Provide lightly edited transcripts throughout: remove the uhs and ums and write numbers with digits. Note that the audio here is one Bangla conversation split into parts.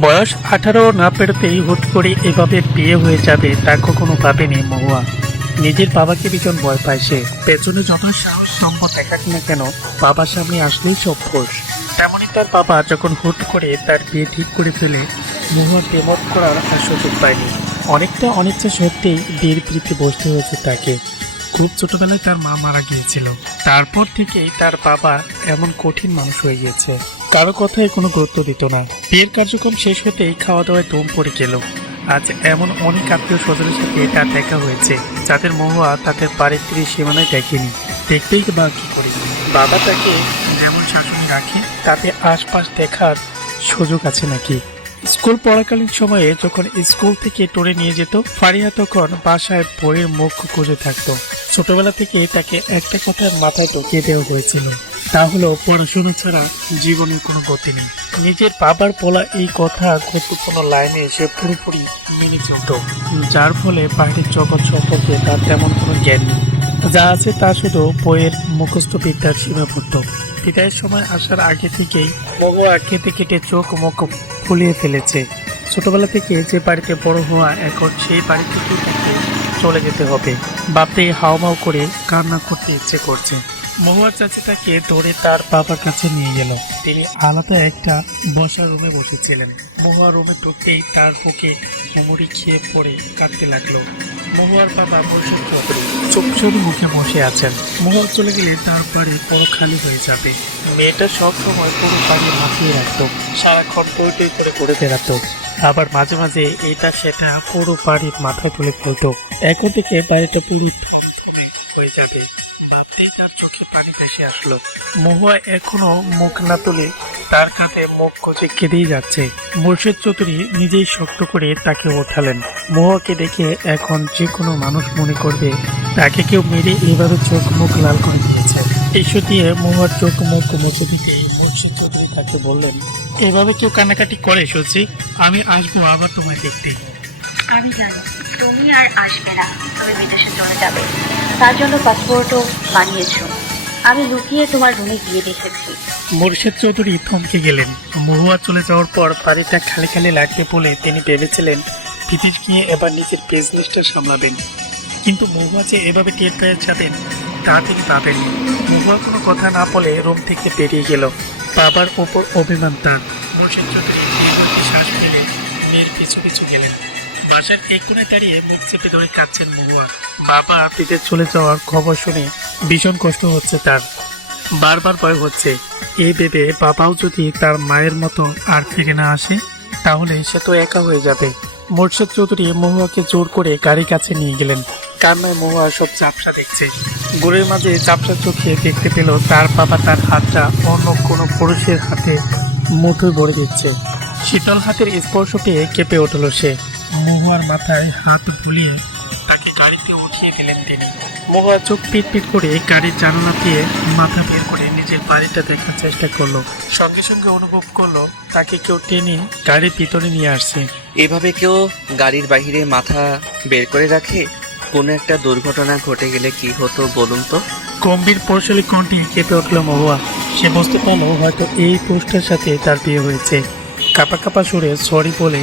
বয়স 18 না পেরোতেই হুট করে এভাবে বিয়ে হয়ে যাবে তা কখনো ভাবেনি মহুয়া। নিজের বাবাকে ভীষণ ভয় পায় সে। পেছনে যত সাহস সম্পদ দেখাক না কেন, বাবার সামনে আসলেই সব ফোস। তেমনই তার বাবা যখন হুট করে তার বিয়ে ঠিক করে ফেলে, মহুয়ার দেমত করার আর সুযোগ পায়নি। অনেকটা অনিচ্ছা সত্ত্বেই বিয়ের পিড়িতে বসতে হয়েছে তাকে। খুব ছোটবেলায় তার মা মারা গিয়েছিল। তারপর থেকেই তার বাবা এমন কঠিন মানুষ হয়ে গিয়েছে, কারো কথায় কোনো গুরুত্ব দিত না। বিয়ের কার্যক্রম শেষ হতেই খাওয়া দাওয়ায় ধুম পড়ে গেল। আজ এমন অনেক আত্মীয় স্বজনের সাথে তার দেখা হয়েছে, যাদের মহুয়া তাদের বাড়ির সীমানায় দেখেনি। দেখতেই বা কি করি, বাবা তাকে যেমন শাসনে রাখে তাতে আশপাশ দেখার সুযোগ আছে নাকি। স্কুল পড়াকালীন সময়ে যখন স্কুল থেকে ট্যুরে নিয়ে যেত, ফারিয়া তখন বাসায় বইয়ের মুখ খুঁজে থাকতো। ছোটবেলা থেকে তাকে একটা কথা মাথায় ঢুকিয়ে দেওয়া হয়েছিল, তা হলো পড়াশোনা ছাড়া জীবনের কোনো গতি নেই। নিজের বাবার বলা এই কথা গুরুত্বপূর্ণ লাইনে সে পুরোপুরি মেনে চলত, যার ফলে বাইরের জগৎ সম্পর্কে তার তেমন কোনো জ্ঞান নেই। যা আছে তা শুধু বইয়ের মুখস্থ বিদ্যার সীমাবদ্ধ। বিদায়ের সময় আসার আগে থেকেই মহুয়া কেটে কেটে চোখ মুখ ফুলিয়ে ফেলেছে। ছোটবেলা থেকে যে বাড়িতে বড় হওয়া, এখন সেই বাড়ি থেকেই তাকে চলে যেতে হবে। ভাবতেই হাওমাও করে কান্না করতে ইচ্ছে করছে। মহুয়ার চাচি তাকে ধরে তার বাবার কাছে নিয়ে গেল। তিনি আলাদা একটা বসার রুমে বসেছিলেন। মহুয়া রুমে ঢুকতেই তার বুকে মুড়ি খেয়ে পড়ে কাঁদতে লাগলো। মহুয়ার বাবা বসে চুপচুরি মুখে বসে আছেন। মহুয়া চলে গেলে তার বাড়ি পুরো খালি হয়ে যাবে। মেয়েটা সব সময় পুরো বাড়ি মাতিয়ে রাখতো, সারাক্ষণ টই টই করে ঘুরে বেড়াতো, আবার মাঝে মাঝে এটা সেটা পুরো বাড়ির মাথায় তুলে ফেলতো। এখন থেকে বাড়িটা পুরো হয়ে যাবে ভাবতেই তার চোখে পানি ভেসে আসলো। মহুয়া এখনো মুখ না তুলে তার কাঁধে মুখ কচে কেঁদেই যাচ্ছে। মুর্শিদ চৌধুরী নিজেই শক্ত করে তাকে ওঠালেন। মহুয়াকে দেখে এখন যে কোনো মানুষ মনে করবে তাকে কেউ মেরে এভাবে চোখ মুখ লাল করে দিয়েছে। এসো দিয়ে মহুয়ার চোখ মুখ মুছে দিতে মুর্শিদ চৌধুরী তাকে বললেন, এভাবে কেউ কান্নাকাটি করে সত্যি? আমি আসবো আবার তোমায় দেখতে। আমি জানি তুমি আর আসবে না, তুমি বিদেশে চলে যাবে। তার জন্য পাসপোর্টও বানিয়েছো। আমি লুকিয়ে তোমার রুমে গিয়ে দেখেছি। মুর্শিদ চৌধুরী থমকে গেলেন। মহুয়া চলে যাওয়ার পর বাড়িটা খালি খালি লাগবে বলে তিনি ভেবেছিলেন বিদেশ গিয়ে এবার নিজের বিজনেসটা সামলাবেন। কিন্তু মহুয়া যে এভাবে টের পেয়ে যাবেন তা তিনি ভাবেননি। মহুয়া কোনো কথা না বলে রুম থেকে বেরিয়ে গেল। বাবার ওপর অভিমান তার। মুর্শিদ চৌধুরী দীর্ঘ শ্বাস ফেলে মেয়ের পিছু পিছু গেলেন। বাসার এক কোণে দাঁড়িয়ে মুখ চেপে ধরে কাঁদছেন মহুয়া। বাবা বিদেশ চলে যাওয়ার খবর শুনে ভীষণ কষ্ট হচ্ছে তার। বারবার ভয় হচ্ছে, এই ভেবে বাবাও যদি তার মায়ের মতো আর ফিরে না আসে, তাহলে সে তো একা হয়ে যাবে। মোর্শেদ চৌধুরী মহুয়াকে জোর করে গাড়ি কাছে নিয়ে গেলেন। কান্নায় মহুয়া সব ঝাপসা দেখছে। ঘুরের মাঝে ঝাপসা চোখে দেখতে পেল তার বাবা তার হাতটা অন্য কোনো পুরুষের হাতে মুঠোয় ভরে দিচ্ছে। শীতল হাতের স্পর্শ পেয়ে কেঁপে উঠল সে। মহুয়ার মাথায় হাত বুলিয়ে তাকে গাড়িতে উঠিয়ে দিলেন তিনি। মহুয়া চোখ পিট পিট করে গাড়ির জানালা দিয়ে মাথা বের করে নিজের বাড়িটা দেখার চেষ্টা করলো। সঙ্গে সঙ্গে অনুভব করলো তাকে কেউ টেনে গাড়ির ভিতরে নিয়ে আসছে। এভাবে কেউ গাড়ির বাইরে মাথা বের করে রাখে? কোনো একটা দুর্ঘটনা ঘটে গেলে কি হতো বলুন তো? গম্ভীর পরশালী কণ্ঠে কেঁপে উঠল মহুয়া। সে বুঝতে পারলো হয়তো এই পুরুষটার সাথে তার বিয়ে হয়েছে। কাপা কাপা সুরে সরি বলে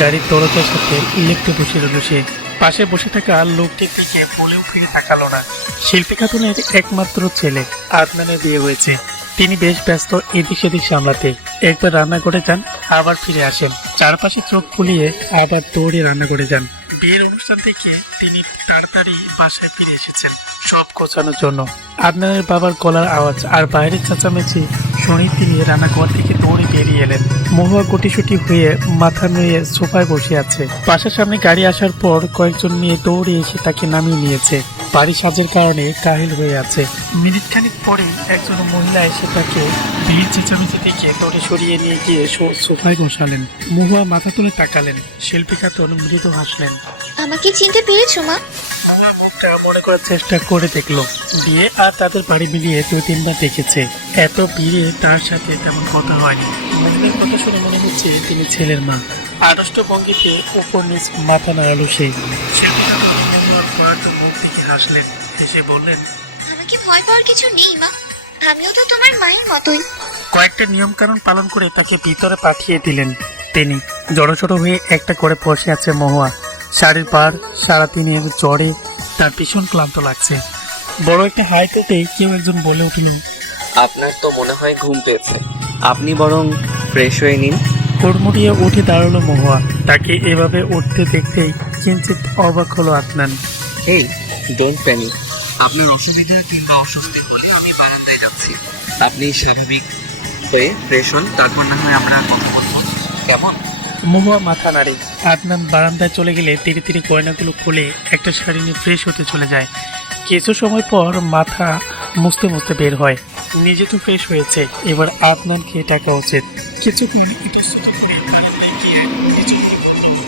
গাড়ির দরজার সাথে লিফটে বসে রইল সে। পাশে বসে থাকা লোকটির দিকে বলেও ফিরে তাকালো না। শিল্পী খাতুনের একমাত্র ছেলে আদনানের বিয়ে হয়েছে। তিনি বেশ ব্যস্ত এদিক সেদিক সামলাতে। একবার রান্নাঘরে যান, আবার ফিরে আসেন, চারপাশে চোখ ফুলিয়ে আবার দৌড়ে রান্নাঘরে যান। বিয়ের অনুষ্ঠান থেকে তিনি তাড়াতাড়ি বাসায় ফিরে এসেছেন সব গোছানোর জন্য। আদনানের বাবার গলার আওয়াজ আর বাইরের চেঁচামেচি শুনে তিনি রান্নাঘর থেকে দৌড়ে বেরিয়ে এলেন। মহুয়া গুটিসুটি হয়ে মাথা নুয়ে সোফায় বসে আছে। বাসার সামনে গাড়ি আসার পর কয়েকজন মেয়ে দৌড়ে এসে তাকে নামিয়ে নিয়েছে। বাড়ি সাজের কারণে কাহিল হয়ে আছে। মিনিট খানিক পরে একজন মহিলা এসে তাকে ভিড় চেঁচামেচি থেকে দৌড়ে সরিয়ে নিয়ে গিয়ে সোফায় বসালেন। মহুয়া মাথা তুলে তাকালেন। শিল্পী খাতুন মৃদু হাসলেন। আমাকে চিনতে পেরেছো মা? মনে করার চেষ্টা করে দেখলো। বিয়ে আর তাদের বাড়ি মিলিয়ে 2-3 বার দেখেছে। এত ভিড়ে তার সাথে তেমন কথা হয়নি। মহিলার কথা শুনে মনে হচ্ছে তিনি ছেলের মা। আড়ষ্ট ভঙ্গিতে উপর নিচ মাথা নাড়ালো সেই। মুখ দিকে হাসলেন, হেসে বললেন, আমাকে ভয় পাওয়ার কিছু নেই মা, আমিও তো তোমার মায়ের মতোই। কয়েকটা নিয়ম কানুন পালন করে তাকে ভিতরে পাঠিয়ে দিলেন। তিনি জড়সড় হয়ে একটা করে বসে আছে মহুয়া। শাড়ির পার সারাদিনের জ্বরে তার ভীষণ ক্লান্ত লাগছে। বড় একটা হাই তুলতে কেউ একজন বলে উঠল, আপনার তো মনে হয় ঘুম পেয়েছে, আপনি বরং ফ্রেশ হয়ে নিন। হুড়মুড়িয়ে উঠে দাঁড়ালো মহুয়া। তাকে এভাবে উঠতে দেখতেই কিঞ্চিত অবাক হলো আদনান। এই ডোন্ট প্যানিক, আপনার অসুবিধা কিংবা অস্বস্তি হলে আমি বারান্দায় যাচ্ছি। আপনি স্বাভাবিক হয়ে ফ্রেশ হন, তারপর না হয় আমরা কথা বলবো, কেমন? মহুয়া মাথা নাড়ে। আদনান বারান্দায় চলে গেলে ধীরে ধীরে গয়নাগুলো খুলে একটা শাড়ি নিয়ে ফ্রেশ হতে চলে যায়। কিছু সময় পর মাথা মুছতে মুছতে বের হয়। নিজে তো ফ্রেশ হয়েছে, এবার আদনানকে ডাকা উচিত। কিছুক্ষণ ইতস্তত করে বারান্দায় গিয়ে নিজের কি করলো।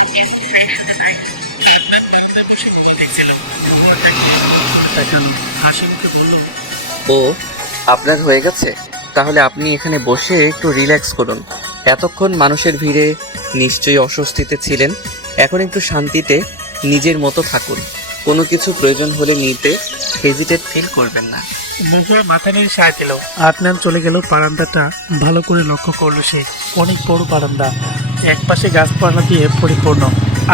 আদনান fresh হতে যায়। আদনান বারান্দায় বসে বই দেখছিলাম। মহুয়া তাকালো, হাসি মুখে বলল, ও আপনার হয়ে গেছে, তাহলে আপনি এখানে বসে একটু রিল্যাক্স করুন। এতক্ষণ মানুষের ভিড়ে নিশ্চয়ই অস্বস্তিতে ছিলেন, এখন একটু শান্তিতে নিজের মতো থাকুন। কোনো কিছু প্রয়োজন হলে নিতে হেজিটেট ফিল করবেন না। মহুয়া মাথা নেড়ে সায় দিল। আদনান চলে গেল। বারান্দাটা ভালো করে লক্ষ্য করলো সে। অনেক বড় বারান্দা, এক পাশে গাছপালা দিয়ে পরিপূর্ণ,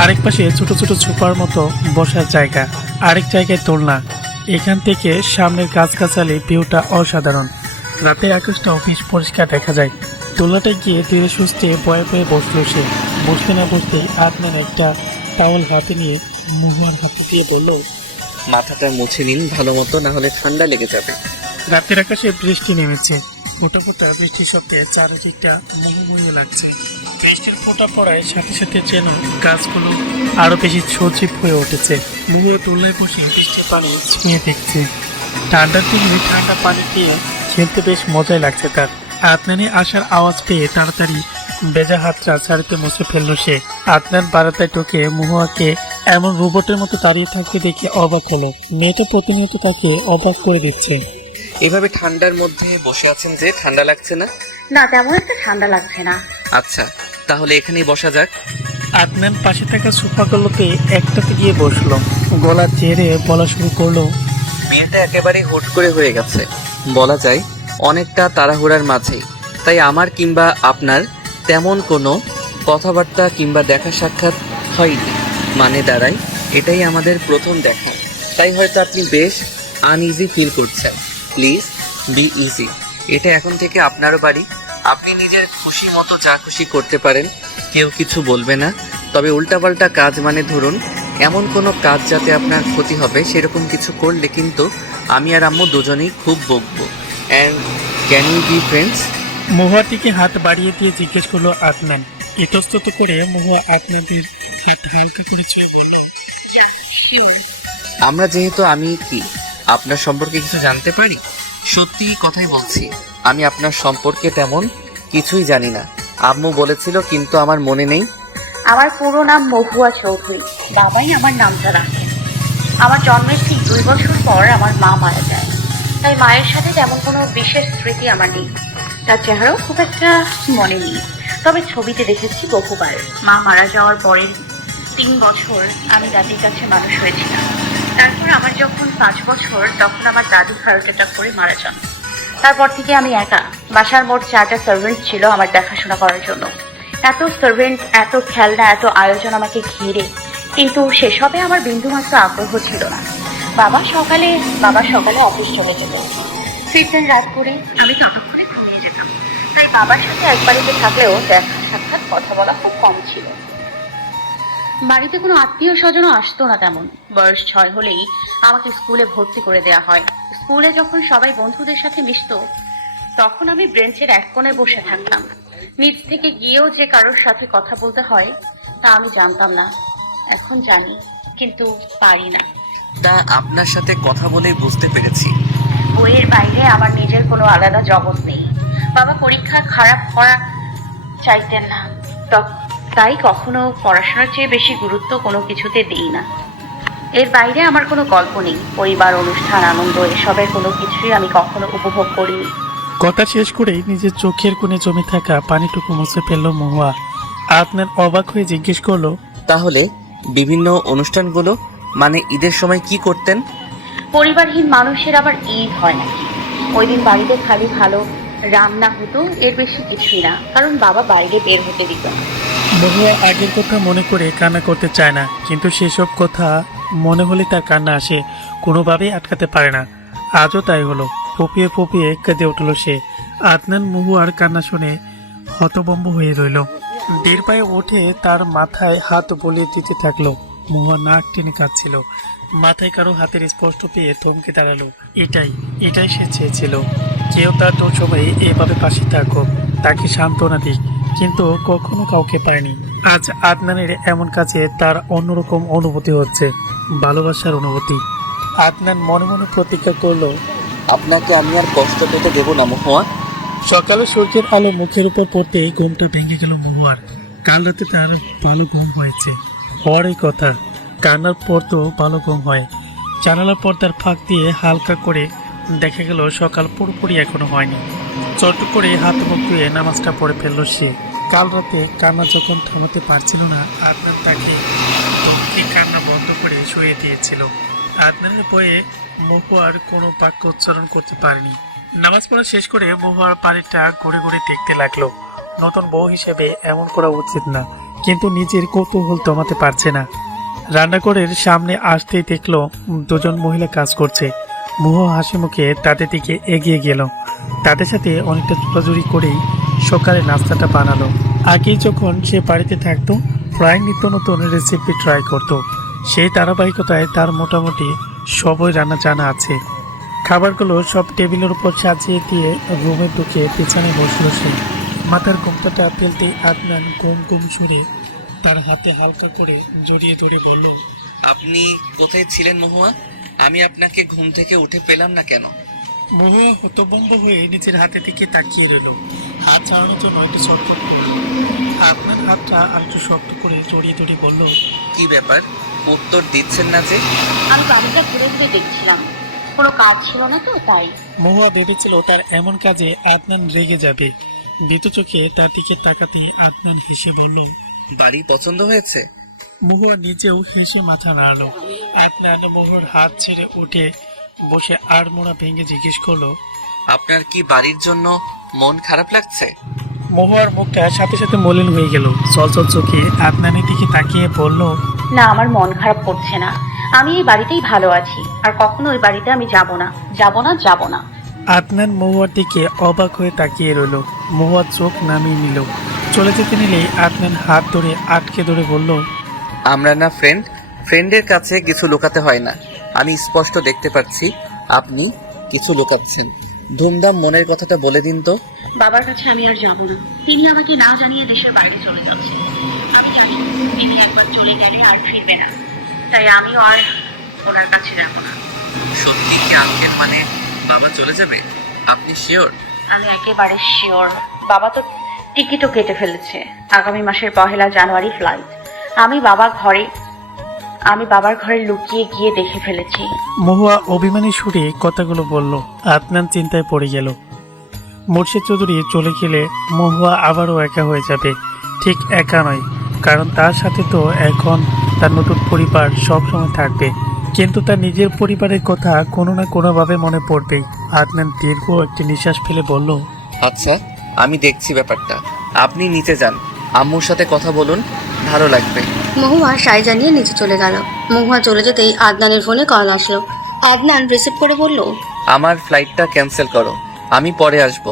আরেক পাশে ছোট ছোট ছোপার মতো বসার জায়গা, আরেক জায়গায় দোলনা। এখান থেকে সামনের গাছগাছালি ভিউটা অসাধারণ। রাতের আকাশটাও বেশ পরিষ্কার দেখা যায়। দোলনাটায় গিয়ে ধীরে সুস্থে বয়ে বয়ে বসলো সে। বসতে না বসতেই আদনান একটা টাওয়াল হাতে নিয়ে মহুয়ার হাতে দিয়ে বলল, মাথাটা মুছে নিন ভালো মতো, না হলে ঠান্ডা লেগে যাবে। রাতের আকাশে বৃষ্টি নেমেছে। ফোঁটা ফোঁটা বৃষ্টির শব্দে চারিদিকটা মোহময় লাগছে। বৃষ্টির ফোঁটা পড়ায় সাথে সাথে যেন গাছগুলো আরো বেশি সজীব হয়ে উঠেছে। মুহুয়া দোলায় বসে বৃষ্টির পানি ছুঁয়ে দেখছে। ঠান্ডার দিনে ঠান্ডা পানি দিয়ে খেলতে বেশ মজাই লাগছে তার। আদনানে আসার আওয়াজ পেয়ে তাড়াতাড়ি বেজা হাতটা ছাড়িতে মুছে ফেললো সে। আদনান বারান্দায় ঢুকে মহুয়াকে এমন রোবটের মতো দাঁড়িয়ে থাকতে দেখে অবাক হলো। মেয়েটা প্রতিনিয়ত তাকে অবাক করে দিচ্ছে। এভাবে ঠান্ডার মধ্যে বসে আছেন যে, ঠান্ডা লাগছে না? না, তেমন একটা ঠান্ডা লাগছে না। আচ্ছা, তাহলে এখানেই বসা যাক। আদনান পাশে থাকা সোফাগুলোতে একটাতে গিয়ে বসলো। গলা চেড়ে বলা শুরু করলো, বিয়েটা একেবারে হুট করে হয়ে গেছে, বলা যায় অনেকটা তাড়াহুড়ার মাঝেই। তাই আমার কিংবা আপনার তেমন কোনো কথাবার্তা কিংবা দেখা সাক্ষাৎ হয়নি। মানে দাঁড়ায় এটাই আমাদের প্রথম দেখা, তাই হয়তো আপনি বেশ আনইজি ফিল করছেন। Please be easy. এটা এখন থেকে আপনারও বাড়ি, আপনি নিজের খুশি মতো যা খুশি করতে পারেন, কেউ কিছু বলবে না। তবে উল্টাপাল্টা কাজ, মানে ধরুন এমন কোনো কাজ যাতে আপনার ক্ষতি হবে সেরকম কিছু করলে কিন্তু আমি আর আম্মু দুজনেই খুব বকবো। And can you be friends? মহুয়ার দিকে হাত বাড়িয়ে দিয়ে জিজ্ঞেস করলো আদনান। ইতস্তত করে মহুয়া আদনানের হাত হালকা করে ছুঁয়ে বলল, আমরা যেহেতু, আমি কি আপনার সম্পর্কে কিছু জানতে পারি? সত্যি কথাই বলছি, আমি আপনার সম্পর্কে তেমন কিছুই জানি না। আম্মু বলেছিল কিন্তু আমার মনে নেই। আমার পুরো নাম মহুয়া চৌধুরী, বাবাই আমার নামটা রাখেন। আমার জন্মের ঠিক 2 বছর পর আমার মা মারা যায়, তাই মায়ের সাথে তেমন কোনো বিশেষ স্মৃতি আমার নেই। তার চেহারাও খুব একটা মনে নেই, তবে ছবিতে দেখেছি বহুবার। মা মারা যাওয়ার পরের 3 বছর আমি দাদির কাছে মানুষ হয়েছিলাম। তারপর আমার যখন 5 বছর, তখন আমার দাদি হার্ট অ্যাটাক করে মারা যান। তারপর থেকে আমি একা। বাসার মোট 4টা সার্ভেন্ট ছিল আমার দেখাশোনা করার জন্য। এত সার্ভেন্ট, এত খেলনা, এত আয়োজন আমাকে ঘিরে, কিন্তু সেসবে আমার বিন্দুমাত্র আগ্রহ ছিল না। বাবা সকালে অফিস চলে যেত, ফিরতেন রাত করে। আমি ততক্ষণে ঘুমিয়ে যেতাম। তাই বাবার সাথে এক বাড়িতে থাকলেও দেখা সাক্ষাৎ, কথা বলা খুব কম ছিল। বাড়িতে কোনো আত্মীয় স্বজনও আসতো না তেমন। বয়স 6 হলেই আমাকে স্কুলে ভর্তি করে দেওয়া হয়। স্কুলে যখন সবাই বন্ধুদের সাথে মিশতো, তখন আমি ব্রেঞ্চের এক কোণে বসে থাকতাম। নিজ থেকে গিয়েও যে কারোর সাথে কথা বলতে হয় তা আমি জানতাম না। এখন জানি, কিন্তু পারি না। তা আপনার সাথে কথা বলেই বুঝতে পেরেছি। বইয়ের বাইরে আমার নিজের কোনো আলাদা জগৎ নেই। বাবা পরীক্ষা খারাপ করা চাইতেন না, তাই কখনো পড়াশোনার চেয়ে বেশি গুরুত্ব কোনো কিছুতে দিই না। এর বাইরে আমার কোনো গল্প নেই। পরিবার, অনুষ্ঠান, আনন্দ, এসবের কোনো কিছুই আমি কখনো উপভোগ করিনি। কথা শেষ করেই নিজের চোখের কোণে জমে থাকা পানিটুকু মুছে ফেললো মহুয়া। আদনান অবাক হয়ে জিজ্ঞেস করলো, তাহলে বিভিন্ন অনুষ্ঠানগুলো, মানে ঈদের সময় কি করতেন? পরিবারহীন মানুষের আবার ঈদ হয় নাকি? ওই দিন বাড়িতে খালি ভালো রান্না হতো, এর বেশি কিছুই না, কারণ বাবা বাইরে বের হতে দিত না। মহুয়া আগের কথা মনে করে কান্না করতে চায় না, কিন্তু সেসব কথা মনে হলে তার কান্না আসে, কোনোভাবেই আটকাতে পারে না। আজও তাই হলো, ফুপিয়ে ফুপিয়ে কেঁদে উঠল সে। আদনান মহুয়ার কান্না শুনে হতভম্ব হয়ে রইল। দেড় পায়ে উঠে তার মাথায় হাত বলিয়ে দিতে থাকলো। মহুয়া নাক টেনে কাঁদছিল। মাথায় কারো হাতের স্পষ্ট পেয়ে থমকে দাঁড়ালো। এটাই সে চেয়েছিল, কেউ তার তোর সময় এভাবে পাশে থাকুক, তাকে সান্ত্বনা দিক, কিন্তু কখনো কাউকে পায়নি। আজ আদনানের এমন কাজে তার অন্যরকম অনুভূতি হচ্ছে, ভালোবাসার অনুভূতি। আদনান মনে মনে প্রতিজ্ঞা করলো, আপনাকে আমি আর কষ্ট পেতে দেব না মহুয়া। সকালে সূর্যের আলো মুখের উপর পড়তেই ঘুমটা ভেঙে গেল মহুয়ার। কাল রাতে তার ভালো ঘুম হয়েছে, হওয়ারই কথা, কান্নার পর তো ভালো ঘুম হয়। জানালার পর্দার ফাঁক দিয়ে হালকা করে দেখা গেল সকাল পুরোপুরি এখনো হয়নি। চট করে হাত মুখ ধুয়ে নামাজটা পড়ে ফেলল সে। কাল রাতে কান্না যখন থামাতে পারছিল না, আদনান তাকে দক্ষিণ কান্না বন্ধ করে শুয়ে দিয়েছিল। আদনানের বয়ে মহুয়ার কোনো বাক্য উচ্চারণ করতে পারেনি। নামাজ পড়া শেষ করে মহুয়ার বাড়িটা ঘুরে ঘুরে দেখতে লাগলো। নতুন বউ হিসেবে এমন করা উচিত না, কিন্তু নিজের কৌতূহল দমাতে পারছে না। রান্নাঘরের সামনে আসতেই দেখলো দুজন মহিলা কাজ করছে। মহুয়া হাসি মুখে তাদের দিকে এগিয়ে গেল। তাদের সাথে অনেকটা চোরাচুরি করেই সকালে নাস্তাটা বানালো। আগেই যখন সে বাড়িতে থাকতো, প্রায় নিত্য নতুন রেসিপি ট্রাই করতো। সেই ধারাবাহিকতায় তার মোটামুটি সবই রান্না জানা আছে। খাবারগুলো সব টেবিলের উপর সাজিয়ে দিয়ে রুমে ঢুকে পেছনে বসলো সে। মাথার ঘুমটাটা ফেলতে আদনান ঘুম ঘুম সুরে তার হাতে হালকা করে জড়িয়ে ধরে বলল, আপনি কোথায় ছিলেন মহুয়া? আমি আপনাকে ঘুম থেকে উঠে পেলাম না কেন? মহুয়া হতভম্ব হয়ে নিজের হাতের দিকে তাকিয়ে রইল। হাত ছাড়ানোর জন্য একটু ছটফট করল। আদনান হাতটা আরেকটু শক্ত করে জড়িয়ে ধরে বলল, কি ব্যাপার, উত্তর দিচ্ছেন না যে? আমি বাড়িটা ঘুরে ঘুরে দেখছিলাম, কোনো কাজ ছিল না তো তাই। মহুয়া ভেবেছিল তার এমন কাজে আদনান রেগে যাবে। ভীতু চোখে তার দিকে তাকাতে আদনান হেসে বলল, বাড়ি পছন্দ হয়েছে? মহুয়া নিজেও হেসে মাথা নাড়ালো। আদনান মহুয়ার হাত ছেড়ে উঠে বসে আর মোড়া ভেঙে জিজ্ঞেস করলো, আপনার কি বাড়ির জন্য মন খারাপ লাগছে? মহুয়ার মুখটা সাথে সাথে মলিন হয়ে গেল। চলচল চোখে আদনানের দিকে তাকিয়ে বলল, না, আমার মন খারাপ করছে না, আমি এই বাড়িতেই ভালো আছি, আর কখনো ওই বাড়িতে আমি যাব না, যাব না, যাব না। আদনান মহুয়ার দিকে অবাক হয়ে তাকিয়ে রইল। মহুয়ার চোখ নামিয়ে নিল। চলে যেতে নিলেই আদনান হাত ধরে আটকে ধরে বলল, আমরা না ফ্রেন্ডের কাছে কিছু লুকাতে হয় না। আমি স্পষ্ট দেখতে পাচ্ছি আপনি কিছু লুকাচ্ছেন। ধুমধাম মনের কথাটা বলে দিন তো। বাবার কাছে আমি আর যাব না, তিনি আমাকে না জানিয়ে দেশের বাইরে চলে যাচ্ছেন। আমি জানি তিনি একবার চলে গেলে আর ফিরবে না, তাই আমিও আর ওনার কাছে যাব না। সত্যি কি আঙ্কেল, মানে বাবা চলে যাবে? আপনি শিওর? আমি একেবারে শিওর। বাবা তো টিকিটও কেটে ফেলেছে, আগামী মাসের 1 জানুয়ারি ফ্লাইট। আমি বাবার ঘরে লুকিয়ে গিয়ে দেখে ফেলেছি। মহুয়া অভিমানী সুরে কথাগুলো বলল। আদনান চিন্তায় পড়ে গেল। মুর্শিদ চৌধুরী চলে গেলে মহুয়া আবারও একা হয়ে যাবে। ঠিক একা নয়, কারণ তার সাথে তো এখন তার নতুন পরিবার সবসময় থাকবে, কিন্তু তার নিজের পরিবারের কথা কোনো না কোনোভাবে মনে পড়বে। আদনান দীর্ঘ একটি নিঃশ্বাস ফেলে বলল, আচ্ছা, আমি দেখছি ব্যাপারটা। আপনি নিচে যান, আম্মুর সাথে কথা বলুন, ভালো লাগবে। মহুয়া সাই জানিয়ে নিচে চলে গেল। মহুয়া চলে যেতেই আদনানের ফোনে কল আসলো। আদনান রিসিভ করে বলল, আমার ফ্লাইটটা ক্যান্সেল করো, আমি পরে আসব,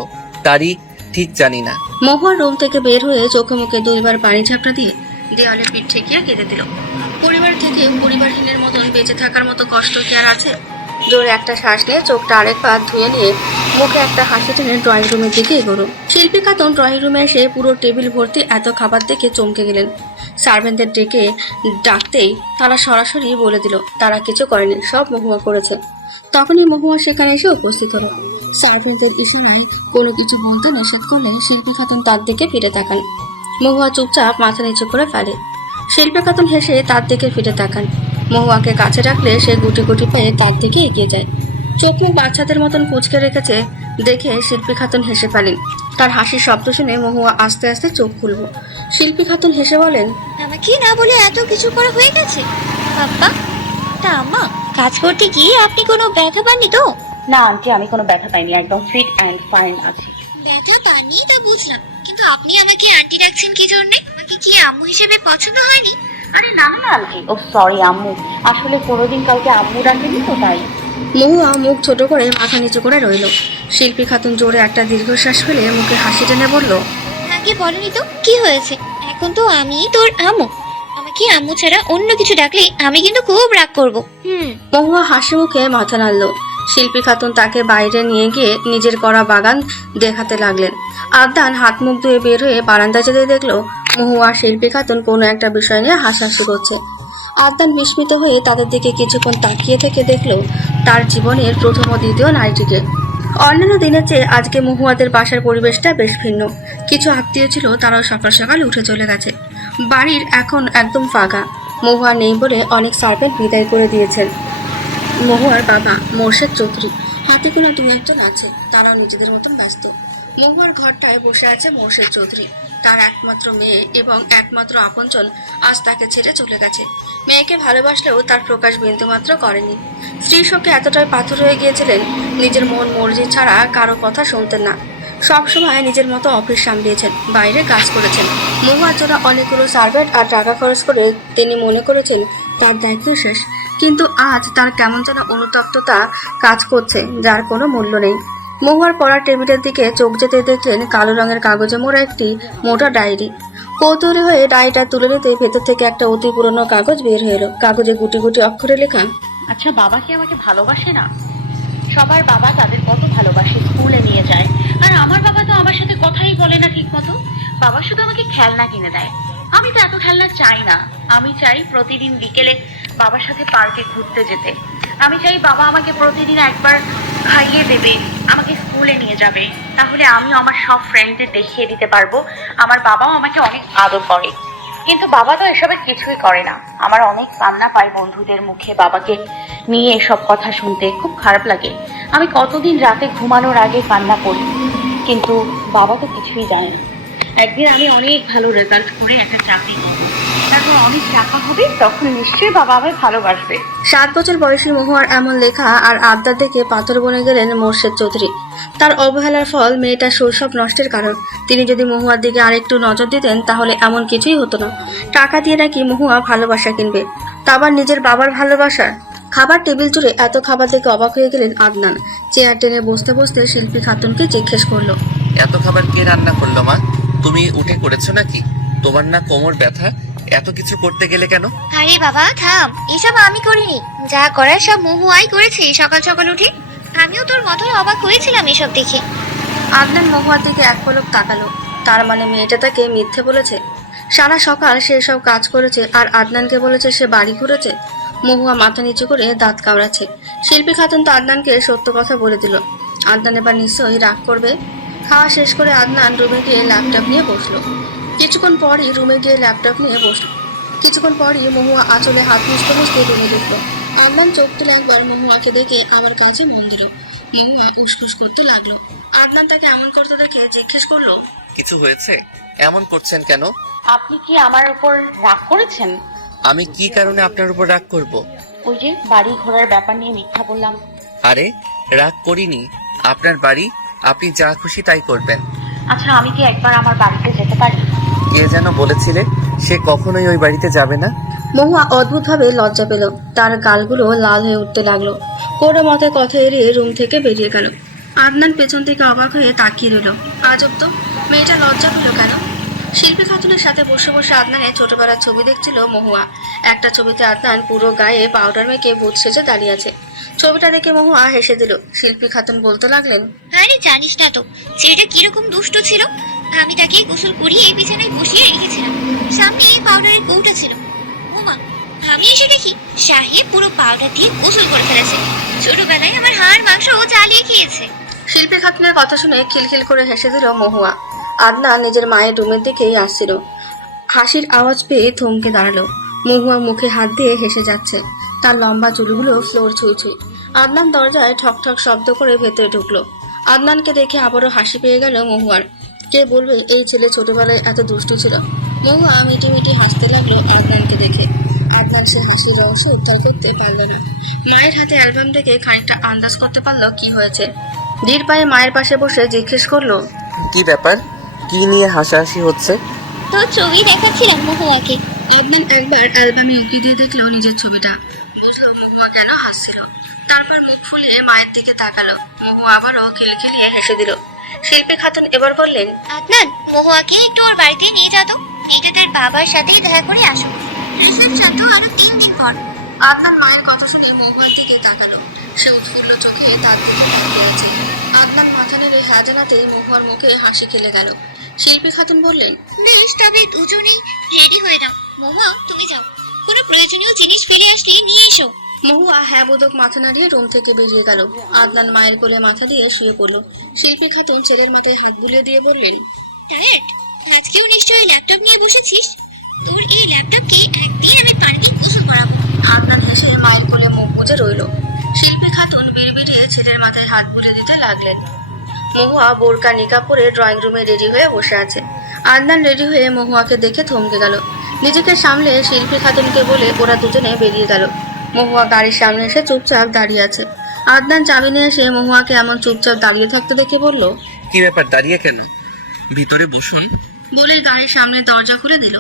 তারিখ ঠিক জানি না। মহুয়া রুম থেকে বের হয়ে চোখে মুখে 2বার পানি ঝাপটা দিয়ে দেওয়ালে পিঠ ঠেকিয়ে কেঁদে দিল। পরিবার থেকে পরিবারহীনের মতন বেঁচে থাকার মতো কষ্ট কি আর আছে? জোরে একটা শ্বাস নিয়ে চোখটা আরেকবার ধুয়ে নিয়ে মুখে একটা হাসি টেনে ড্রয়িং রুমের দিকে এগোলো। শিল্পী খাতুন ড্রয়িং রুমে এসে পুরো টেবিল ভর্তি এত খাবার দেখে চমকে গেলেন। সার্ভেন্টদের ডেকে ডাকতেই তারা সরাসরি বলে দিল তারা কিছু করেনি, সব মহুয়া করেছে। তখনই মহুয়া সেখানে এসে উপস্থিত হলো। সার্ভেন্টদের ইশারায় কোনো কিছু বলতে নিষেধ করলে শিল্পী খাতুন তার দিকে ফিরে তাকান। মহুয়া চুপচাপ মাথা নিচু করে ফেলে। শিল্পী খাতুন হেসে তার দিকে ফিরে তাকান। মহুয়াকে কাছে রাখলে সে গুটি গুটি পেয়ে তার দিকে এগিয়ে যায়। চোখ মুখ বাচ্চাদের মতন কুঁচকে রেখেছে দেখে শিল্পী খাতুন হেসে ফেলেন। তার হাসির শব্দ শুনে মহুয়া আস্তে আস্তে চোখ খুলল। শিল্পী খাতুন হেসে বলেন, আমাকে না বলে এত কিছু করা হয়ে গেছে বাবা। তা আম্মা, কাজ করতে গিয়ে আপনি কোনো ব্যথা পাননি তো? না আন্টি, আমি কোনো ব্যথা পাইনি, একদম ফিট অ্যান্ড ফাইন আছি। ব্যথা পাননি তা বুঝলাম, কিন্তু আপনি আমাকে আন্টি ডাকছেন কি জন্যে? আমাকে কি আম্মু হিসেবে পছন্দ হয়নি? আরে না না আন্টি, ও সরি আম্মু, আসলে কোনোদিন কাউকে আম্মু ডাকেনি তো তাই। মহুয়া মুখ ছোট করে মাথা নিচু করে রইল। শিল্পী খাতুন জোরে একটা দীর্ঘশ্বাস ফেলে মুখে হাসি টেনে বলল, আগে বলনি তো কি হয়েছে? এখন তো আমি তোর আম্মু, আমাকে আম্মু ছাড়া অন্য কিছু ডাকলে আমি কিন্তু খুব রাগ করব। মহুয়া হাসি মুখে মাথা নাড়ল। শিল্পী খাতুন তাকে বাইরে নিয়ে গিয়ে নিজের করা বাগান দেখাতে লাগলেন। আদনান হাত মুখ ধুয়ে বের হয়ে বারান্দা যেতে দেখলো মহুয়া শিল্পী খাতুন কোনো একটা বিষয় নিয়ে হাসাহাসি করছে। আদনান বিস্মিত হয়ে তাদের দিকে কিছুক্ষণ তাকিয়ে থেকে দেখলো তার জীবনের প্রথম ও দ্বিতীয় নারীটিকে। অন্যান্য দিনের চেয়ে আজকে মহুয়াদের বাসার পরিবেশটা বেশ ভিন্ন। কিছু আত্মীয় ছিল, তারাও সকাল সকাল উঠে চলে গেছে। বাড়ির এখন একদম ফাঁকা। মহুয়া নেই বলে অনেক সার্ভেন্ট বিদায় করে দিয়েছেন। মহুয়ার বাবা মোর্শেদ চৌধুরী, হাতে গোনা দু একজন আছে, তারাও নিজেদের মতন ব্যস্ত। মহুয়ার ঘরটায় বসে আছে মোর্শেদ চৌধুরী। তার একমাত্র মেয়ে এবং একমাত্র আপনজন আজ তাকে ছেড়ে চলে গেছে। মেয়েকে ভালোবাসলেও তার প্রকাশ বিন্দুমাত্র করেনি। স্ত্রী শোকে এতটাই পাথর হয়ে গিয়েছিলেন, নিজের মন মর্জি ছাড়া কারো কথা শুনতেন না। সবসময় নিজের মতো অফিস সামলিয়েছেন, বাইরে কাজ করেছেন। মহুয়ার জন্য অনেকগুলো সার্ভেন্ট আর টাকা খরচ করে তিনি মনে করেছেন তার দায়িত্ব শেষ। কিন্তু আজ তার কেমন যেন অনুতপ্ততা কাজ করছে, যার কোনো মূল্য নেই। মহুয়ার পড়ার টেবিলের দিকে চোখ যেতে দেখলেন কালো রঙের কাগজে মোড়া একটি মোটা ডায়েরি। কৌতূহলী হয়ে ডায়েরিটা তুলে নিতে ভেতর থেকে একটা অতি পুরনো কাগজ বের হয়ে এলো। কাগজে গুটি গুটি অক্ষরে লেখা, আচ্ছা বাবা কি আমাকে ভালোবাসে না? সবার বাবা তাদের কত ভালোবাসে, স্কুলে নিয়ে যায়, আর আমার বাবা তো আমার সাথে কথাই বলে না ঠিক মতো। বাবা শুধু আমাকে খেলনা কিনে দেয়। আমি তো এত খেলনা চাই না। আমি চাই প্রতিদিন বিকেলে বাবার সাথে পার্কে ঘুরতে যেতে। আমি চাই বাবা আমাকে প্রতিদিন একবার খাইয়ে দেবে, আমাকে স্কুলে নিয়ে যাবে। তাহলে আমিও আমার সব ফ্রেন্ডদের দেখিয়ে দিতে পারবো আমার বাবাও আমাকে অনেক আদর করে। কিন্তু বাবা তো এসবের কিছুই করে না। আমার অনেক কান্না পায় বন্ধুদের মুখে বাবাকে নিয়ে এসব কথা শুনতে, খুব খারাপ লাগে। আমি কতদিন রাতে ঘুমানোর আগে কান্না করি, কিন্তু বাবা তো কিছুই জানে না। একদিন আমি অনেক ভালো রেজাল্ট করে একটা চাকরি করবো, তারপর অনেক টাকা হবে, তখন নিশ্চয়ই বাবা আমায় ভালোবাসবে। 7 বছর বয়সী মহুয়ার এমন লেখা আর আবদার দেখে পাথর বনে গেলেন মোর্শেদ চৌধুরী। তার অবহেলার ফল মেয়েটার শৈশব নষ্টের কারণ। তিনি যদি মহুয়ার দিকে আরেকটু নজর দিতেন তাহলে এমন কিছুই হতো না। টাকা দিয়ে নাকি মহুয়া ভালোবাসা কিনবে, তা আবার নিজের বাবার ভালোবাসা। খাবার টেবিল জুড়ে এত খাবার দেখে অবাক হয়ে গেলেন আদনান। চেয়ার টেনে বসতে বসতে শিল্পী খাতুনকে জিজ্ঞেস করলো, এত খাবার কে রান্না করলো মা? তুমি উঠে করেছো নাকি? তোমার না কোমর ব্যথা? এত কিছু করতে গেলে কেন? আরে বাবা থাম, এসব আমি করিনি, যা করার সব মহুয়াই করেছে সকাল সকাল উঠে। আমিও তোর মতোই অবাক হয়েছিলাম এসব দেখে। আদনান মহুয়ার দিকে এক পলক তাকালো। তার মানে মেয়েটা তাকে মিথ্যে বলেছে? সারা সকাল সে সব কাজ করেছে আর আদনানকে বলেছে সে বাড়ি ঘুরেছে। মহুয়া মাথা নিচু করে দাঁত কামড়াচ্ছে। শিল্পী খাতুন তো আদনানকে সত্য কথা বলে দিল। আদনান এবার নিশ্চয়ই রাগ করবে। খাওয়া শেষ করে আদনান রুমে গিয়ে ল্যাপটপ নিয়ে বসলো। কিছুক্ষণ পরই মহুয়া আঁচলে হাত মুছতে মুছতে রুমে ঢুকলো। আদনান চোখ তুলে একবার মহুয়াকে দেখে আবার কাজে মন দিল। মহুয়া উসখুস করতে লাগলো। আদনান তাকে এমন করতে দেখে জিজ্ঞেস করলো, কিছু হয়েছে? এমন করছেন কেন? আপনি কি আমার উপর রাগ করেছেন? আমি কি কারণে আপনার উপর রাগ করব? ওই যে বাড়ি ঘোরার ব্যাপার নিয়ে মিথ্যা বললাম। আরে রাগ করিনি। আপনার বাড়ি, আপনি যা খুশি তাই করবেন। আচ্ছা আমি কি একবার আমার বাড়িতে যেতে পারি? কে যেন বলেছিলে সে কখনোই ওই বাড়িতে যাবে না। মহুয়া অদ্ভুতভাবে লজ্জা পেল। তার গালগুলো লাল হয়ে উঠতে লাগলো। কোনো মতে কথা এড়িয়ে রুম থেকে বেরিয়ে গেল। আদনান পেছন থেকে অবাক হয়ে তাকিয়ে রইল। আজব তো, মেয়েটা লজ্জা পেল কেন? শিল্পী খাতুনের সাথে বসে বসে আদনানের ছোটবেলার ছবি দেখছিল মহুয়া। একটা ছবিতে আদনান পুরো গায়ে পাউডার মেখে ভূত সেজে দাঁড়িয়ে আছে। ছবিটা দেখে মহুয়া হেসে দিল। শিল্পী খাতুন বলতে লাগলেন, আরে জানিস না তো ছেলেটা কিরকম দুষ্ট ছিল। আমি তাকে গোসল করিয়ে বিছানায় বসিয়ে রেখেছিলাম, সামনে পাউডারের কৌটা ছিল। ওমা, আমি এসে দেখি সাহেব পুরো পাউডার দিয়ে গোসল করে ফেলেছে। ছোটবেলায় আমার হাড় মাংস জ্বালিয়ে খেয়েছে। শিল্পী খাতুনের কথা শুনে খিলখিল করে হেসে দিল মহুয়া। আদনান নিজের মায়ের রুমের দিকেই আসছিল। হাসির আওয়াজ পেয়ে থমকে দাঁড়ালো। মহুয়া মুখে হাত দিয়ে হেসে যাচ্ছে। তার লম্বা চুলগুলো ফ্লোর ছুঁই ছুঁই। আদনান দরজায় ঠক ঠক শব্দ করে ভেতরে ঢুকলো। আদনানকে দেখে আবারও হাসি পেয়ে গেল মহুয়ার। কে বলবে এই ছেলে ছোটবেলায় এত দুষ্টু ছিল। মহুয়া মিটি মিটি হাসতে লাগলো আদনানকে দেখে। আদনান সে হাসির রহস্য উদ্ধার করতে পারল না। মায়ের হাতে অ্যালবাম দেখে খানিকটা আন্দাজ করতে পারলো কি হয়েছে। ধীর পায়ে মায়ের পাশে বসে জিজ্ঞেস করলো, কি ব্যাপার? কি নিয়ে হাসাহাসি হচ্ছে? তোর ছবি দেখাচ্ছিলাম মহুয়াকে। আদনান একবার অ্যালবামে উকি দিয়ে দেখলো নিজের ছবিটা, বুঝলো মহুয়া কেন হাসছিল। তারপর মুখ ফুলিয়ে মায়ের দিকে তাকালো। মহুয়া আবারও খিলখিলিয়ে হেসে দিল। শিল্পী খাতুন এবার বললেন, আদনান, মহুয়াকে একটু ওর বাড়িতে নিয়ে যা তো। নিজেদের বাবার সাথেই দেখা করে আসো। রিসেপশন তো আরো 3 দিন পর। আদনান মায়ের কথা শুনে মহুয়ার দিকে তাকালো। সে উৎফুল্ল চোখে তার দিকে তাকিয়ে আছে। আদনান মাথা নেড়ে হ্যাঁ জানাতেই মহুয়ার মুখে হাসি খেলে গেল। শিল্পী খাতুন বললেন, বেশ, তবে দুজনেই রেডি হয়ে নাও। মহুয়া, তুমি যাও, কোনো প্রয়োজনীয় জিনিস ফেলে আসলে নিয়ে এসো। মহুয়া হ্যাঁ বোধক মাথা নাড়িয়ে রুম থেকে বেরিয়ে গেল। আদনান মায়ের কোলে মাথা দিয়ে শুয়ে পড়ল। শিল্পী খাতুন ছেলের মাথায় হাত বুলিয়ে দিয়ে বললেন, টায়ার্ড? আজকেও নিশ্চয়ই ল্যাপটপ নিয়ে বসেছিস। তোর এই ল্যাপটপকে একদিন আমি পারমিট গোসল করাবো। আদনান হেসে মায়ের কোলে মুখ বুজে রইল। শিল্পী খাতুন বিড়বিড়িয়ে ছেলের মাথায় হাত বুলিয়ে দিতে লাগলেন। মহুয়া বোরকা নিকাব পরে ড্রয়িং রুমে রেডি হয়ে বসে আছে। আদনান রেডি হয়ে মহুয়াকে দেখে থমকে গেল। নিজেকে সামলে শিল্পী খাতুনকে বলে ওরা দুজনে বেরিয়ে গেল। মহুয়া গাড়ির সামনে এসে চুপচাপ দাঁড়িয়ে আছে। আদনান চাবি নিয়ে এসে মহুয়াকে এমন চুপচাপ দাঁড়িয়ে থাকতে দেখে বলল, কি ব্যাপার, দাঁড়িয়ে কেন? ভিতরে বসুন। বলে গাড়ির সামনে দরজা খুলে দিল।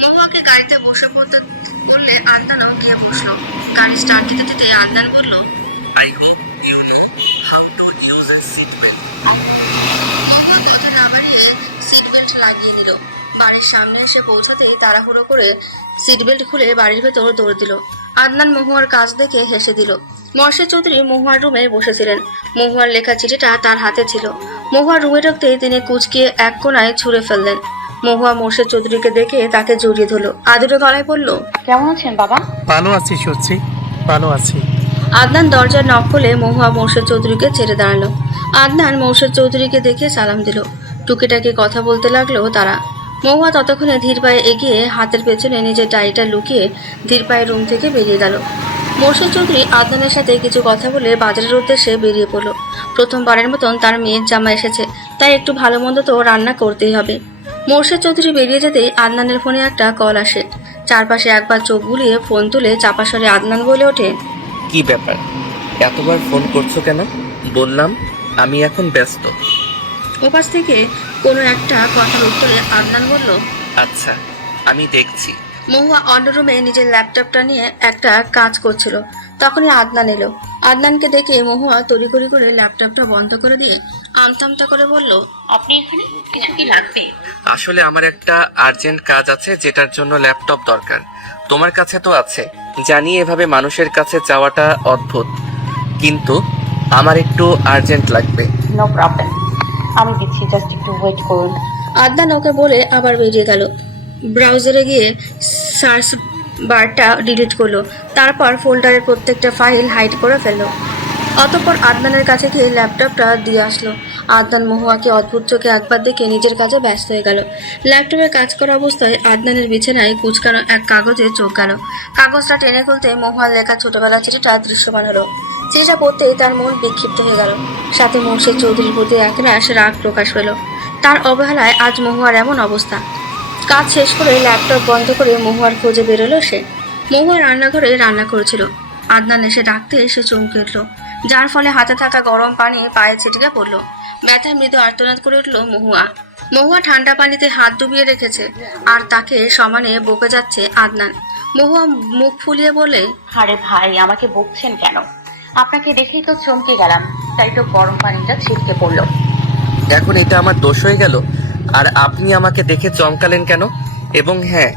মহুয়াকে গাড়িতে বসে পড়তে বললে আদনানও গিয়ে বসলো। গাড়ি স্টার্ট দিতে দিতে আদনান বলল, I hope you know how to use a seat belt. Mahua কথা না বাড়িয়ে সিট বেল্ট লাগিয়ে দিল। বাড়ির সামনে এসে পৌঁছাতেই তাড়াহুড়ো করে সিট বেল্ট খুলে বাড়ির ভেতর দৌড় দিল। আদনান মহুয়ার কাজ দেখে হেসে দিল। মর্ষে চৌধুরী মহুয়ার রুমে বসেছিলেন। মহুয়ার লেখা চিঠিটা তার হাতে ছিল। মহুয়ার রুমে ঢুকতেই তিনি কুঁচকিয়ে এক কোণায় ছুঁড়ে ফেললেন। মহুয়া মোর্শেদ চৌধুরীকে দেখে তাকে জড়িয়ে ধরল। আদুরে গলায় বলল, কেমন আছেন বাবা? ভালো আছি সচ্ছি, ভালো আছি। আদনান দরজার নক খুলে মহুয়া মোর্শেদ চৌধুরীকে ছেড়ে দাঁড়ালো। আদনান মোর্শেদ চৌধুরীকে দেখে সালাম দিল। টুকিটাকি কথা বলতে লাগলো তারা। মহুয়া ততক্ষণে ধীর পায়ে এগিয়ে হাতের পেছনে নিজের ডায়েরিটা লুকিয়ে ধীর পায়ে রুম থেকে বেরিয়ে গেল। মোর্শেদ চৌধুরী আদনানের সাথে কিছু কথা বলে বাজারের উদ্দেশ্যে বেরিয়ে পড়ল। প্রথমবারের মতন তার মেয়ের জামা এসেছে, তাই একটু ভালো মন্দ তো রান্না করতেই হবে। মোর্শেদ চৌধুরী বেরিয়ে যেতেই আদনানের ফোনে একটা কল আসে। চারপাশে একবার চোখ বুলিয়ে ফোন তুলে চাপা স্বরে আদনান বলে ওঠে, কি ব্যাপার, এতবার ফোন করছো কেন? বললাম আমি এখন ব্যস্ত। ওপাশ থেকে কোনো একটা কথার উত্তরে আদনান বলল, আচ্ছা, আমি দেখছি। মহুয়া অন্য রুমে নিজের ল্যাপটপটা নিয়ে একটা কাজ করছিল। তখনই আদনান এলো। আদনানকে দেখে মহুয়া তড়িঘড়ি করে ল্যাপটপটা বন্ধ করে দিয়ে আমতা করে বলল, আপনি এখানে কিছু কি লাগবে? আসলে আমার একটা আর্জেন্ট কাজ আছে যেটার জন্য ল্যাপটপ দরকার। তোমার কাছে তো আছে, জানি এভাবে মানুষের কাছে চাওয়াটা অদ্ভুত, কিন্তু আমার একটু আর্জেন্ট লাগবে। নো প্রবলেম, আমি দিচ্ছি, জাস্ট একটু ওয়েট করুন। আদনান ওকে বলে আবার বেরিয়ে গেল। ব্রাউজারে গিয়ে সার্চ বারটা ডিলিট করলো। তারপর ফোল্ডারের প্রত্যেকটা ফাইল হাইড করে ফেললো। অতঃপর আদনানের কাছে গিয়ে ল্যাপটপটা দিয়ে আসলো। আদনান মহুয়াকে অদ্ভুত চোখে একবার দেখে নিজের কাজে ব্যস্ত হয়ে গেল। ল্যাপটপে কাজ করা অবস্থায় আদনানের বিছানায় কুচকানো এক কাগজে চোখ গেল। কাগজটা টেনে খুলতে মহুয়ার লেখা ছোটবেলার চিঠিটা দৃশ্যমান হলো। চিঠিটা পড়তেই তার মন বিক্ষিপ্ত হয়ে গেল। সাথে মোর্শেদ চৌধুরীর প্রতি একরাশ রাগ প্রকাশ পেল। তার অবহেলায় আজ মহুয়ার এমন অবস্থা। কাজ শেষ করে ল্যাপটপ বন্ধ করে মহুয়ার খোঁজে বেরোলো সে। মহুয়া রান্নাঘরে রান্না করেছিল। আদনান এসে ডাকতে সে চমকে উঠল, যার ফলে হাতে থাকা গরম পানি পায়ে ছিটিকে পড়লো। ব্যথায় মৃদু আর্তনাদ করে উঠল মহুয়া। মহুয়া ঠান্ডা পানিতে হাত ডুবিয়ে রেখেছে, আর তাকে সমানে বকে যাচ্ছে আদনান। মহুয়া মুখ ফুলিয়ে বলে, আরে ভাই, আমাকে বকছেন কেন? আপনাকে দেখেই তো চমকে গেলাম, তাই তো গরম পানিটা ছিটকে পড়লো। এখন এটা আমার দোষ হয়ে গেল, আর আপনি আমাকে দেখে চমকালেন কেন? এবং হ্যাঁ,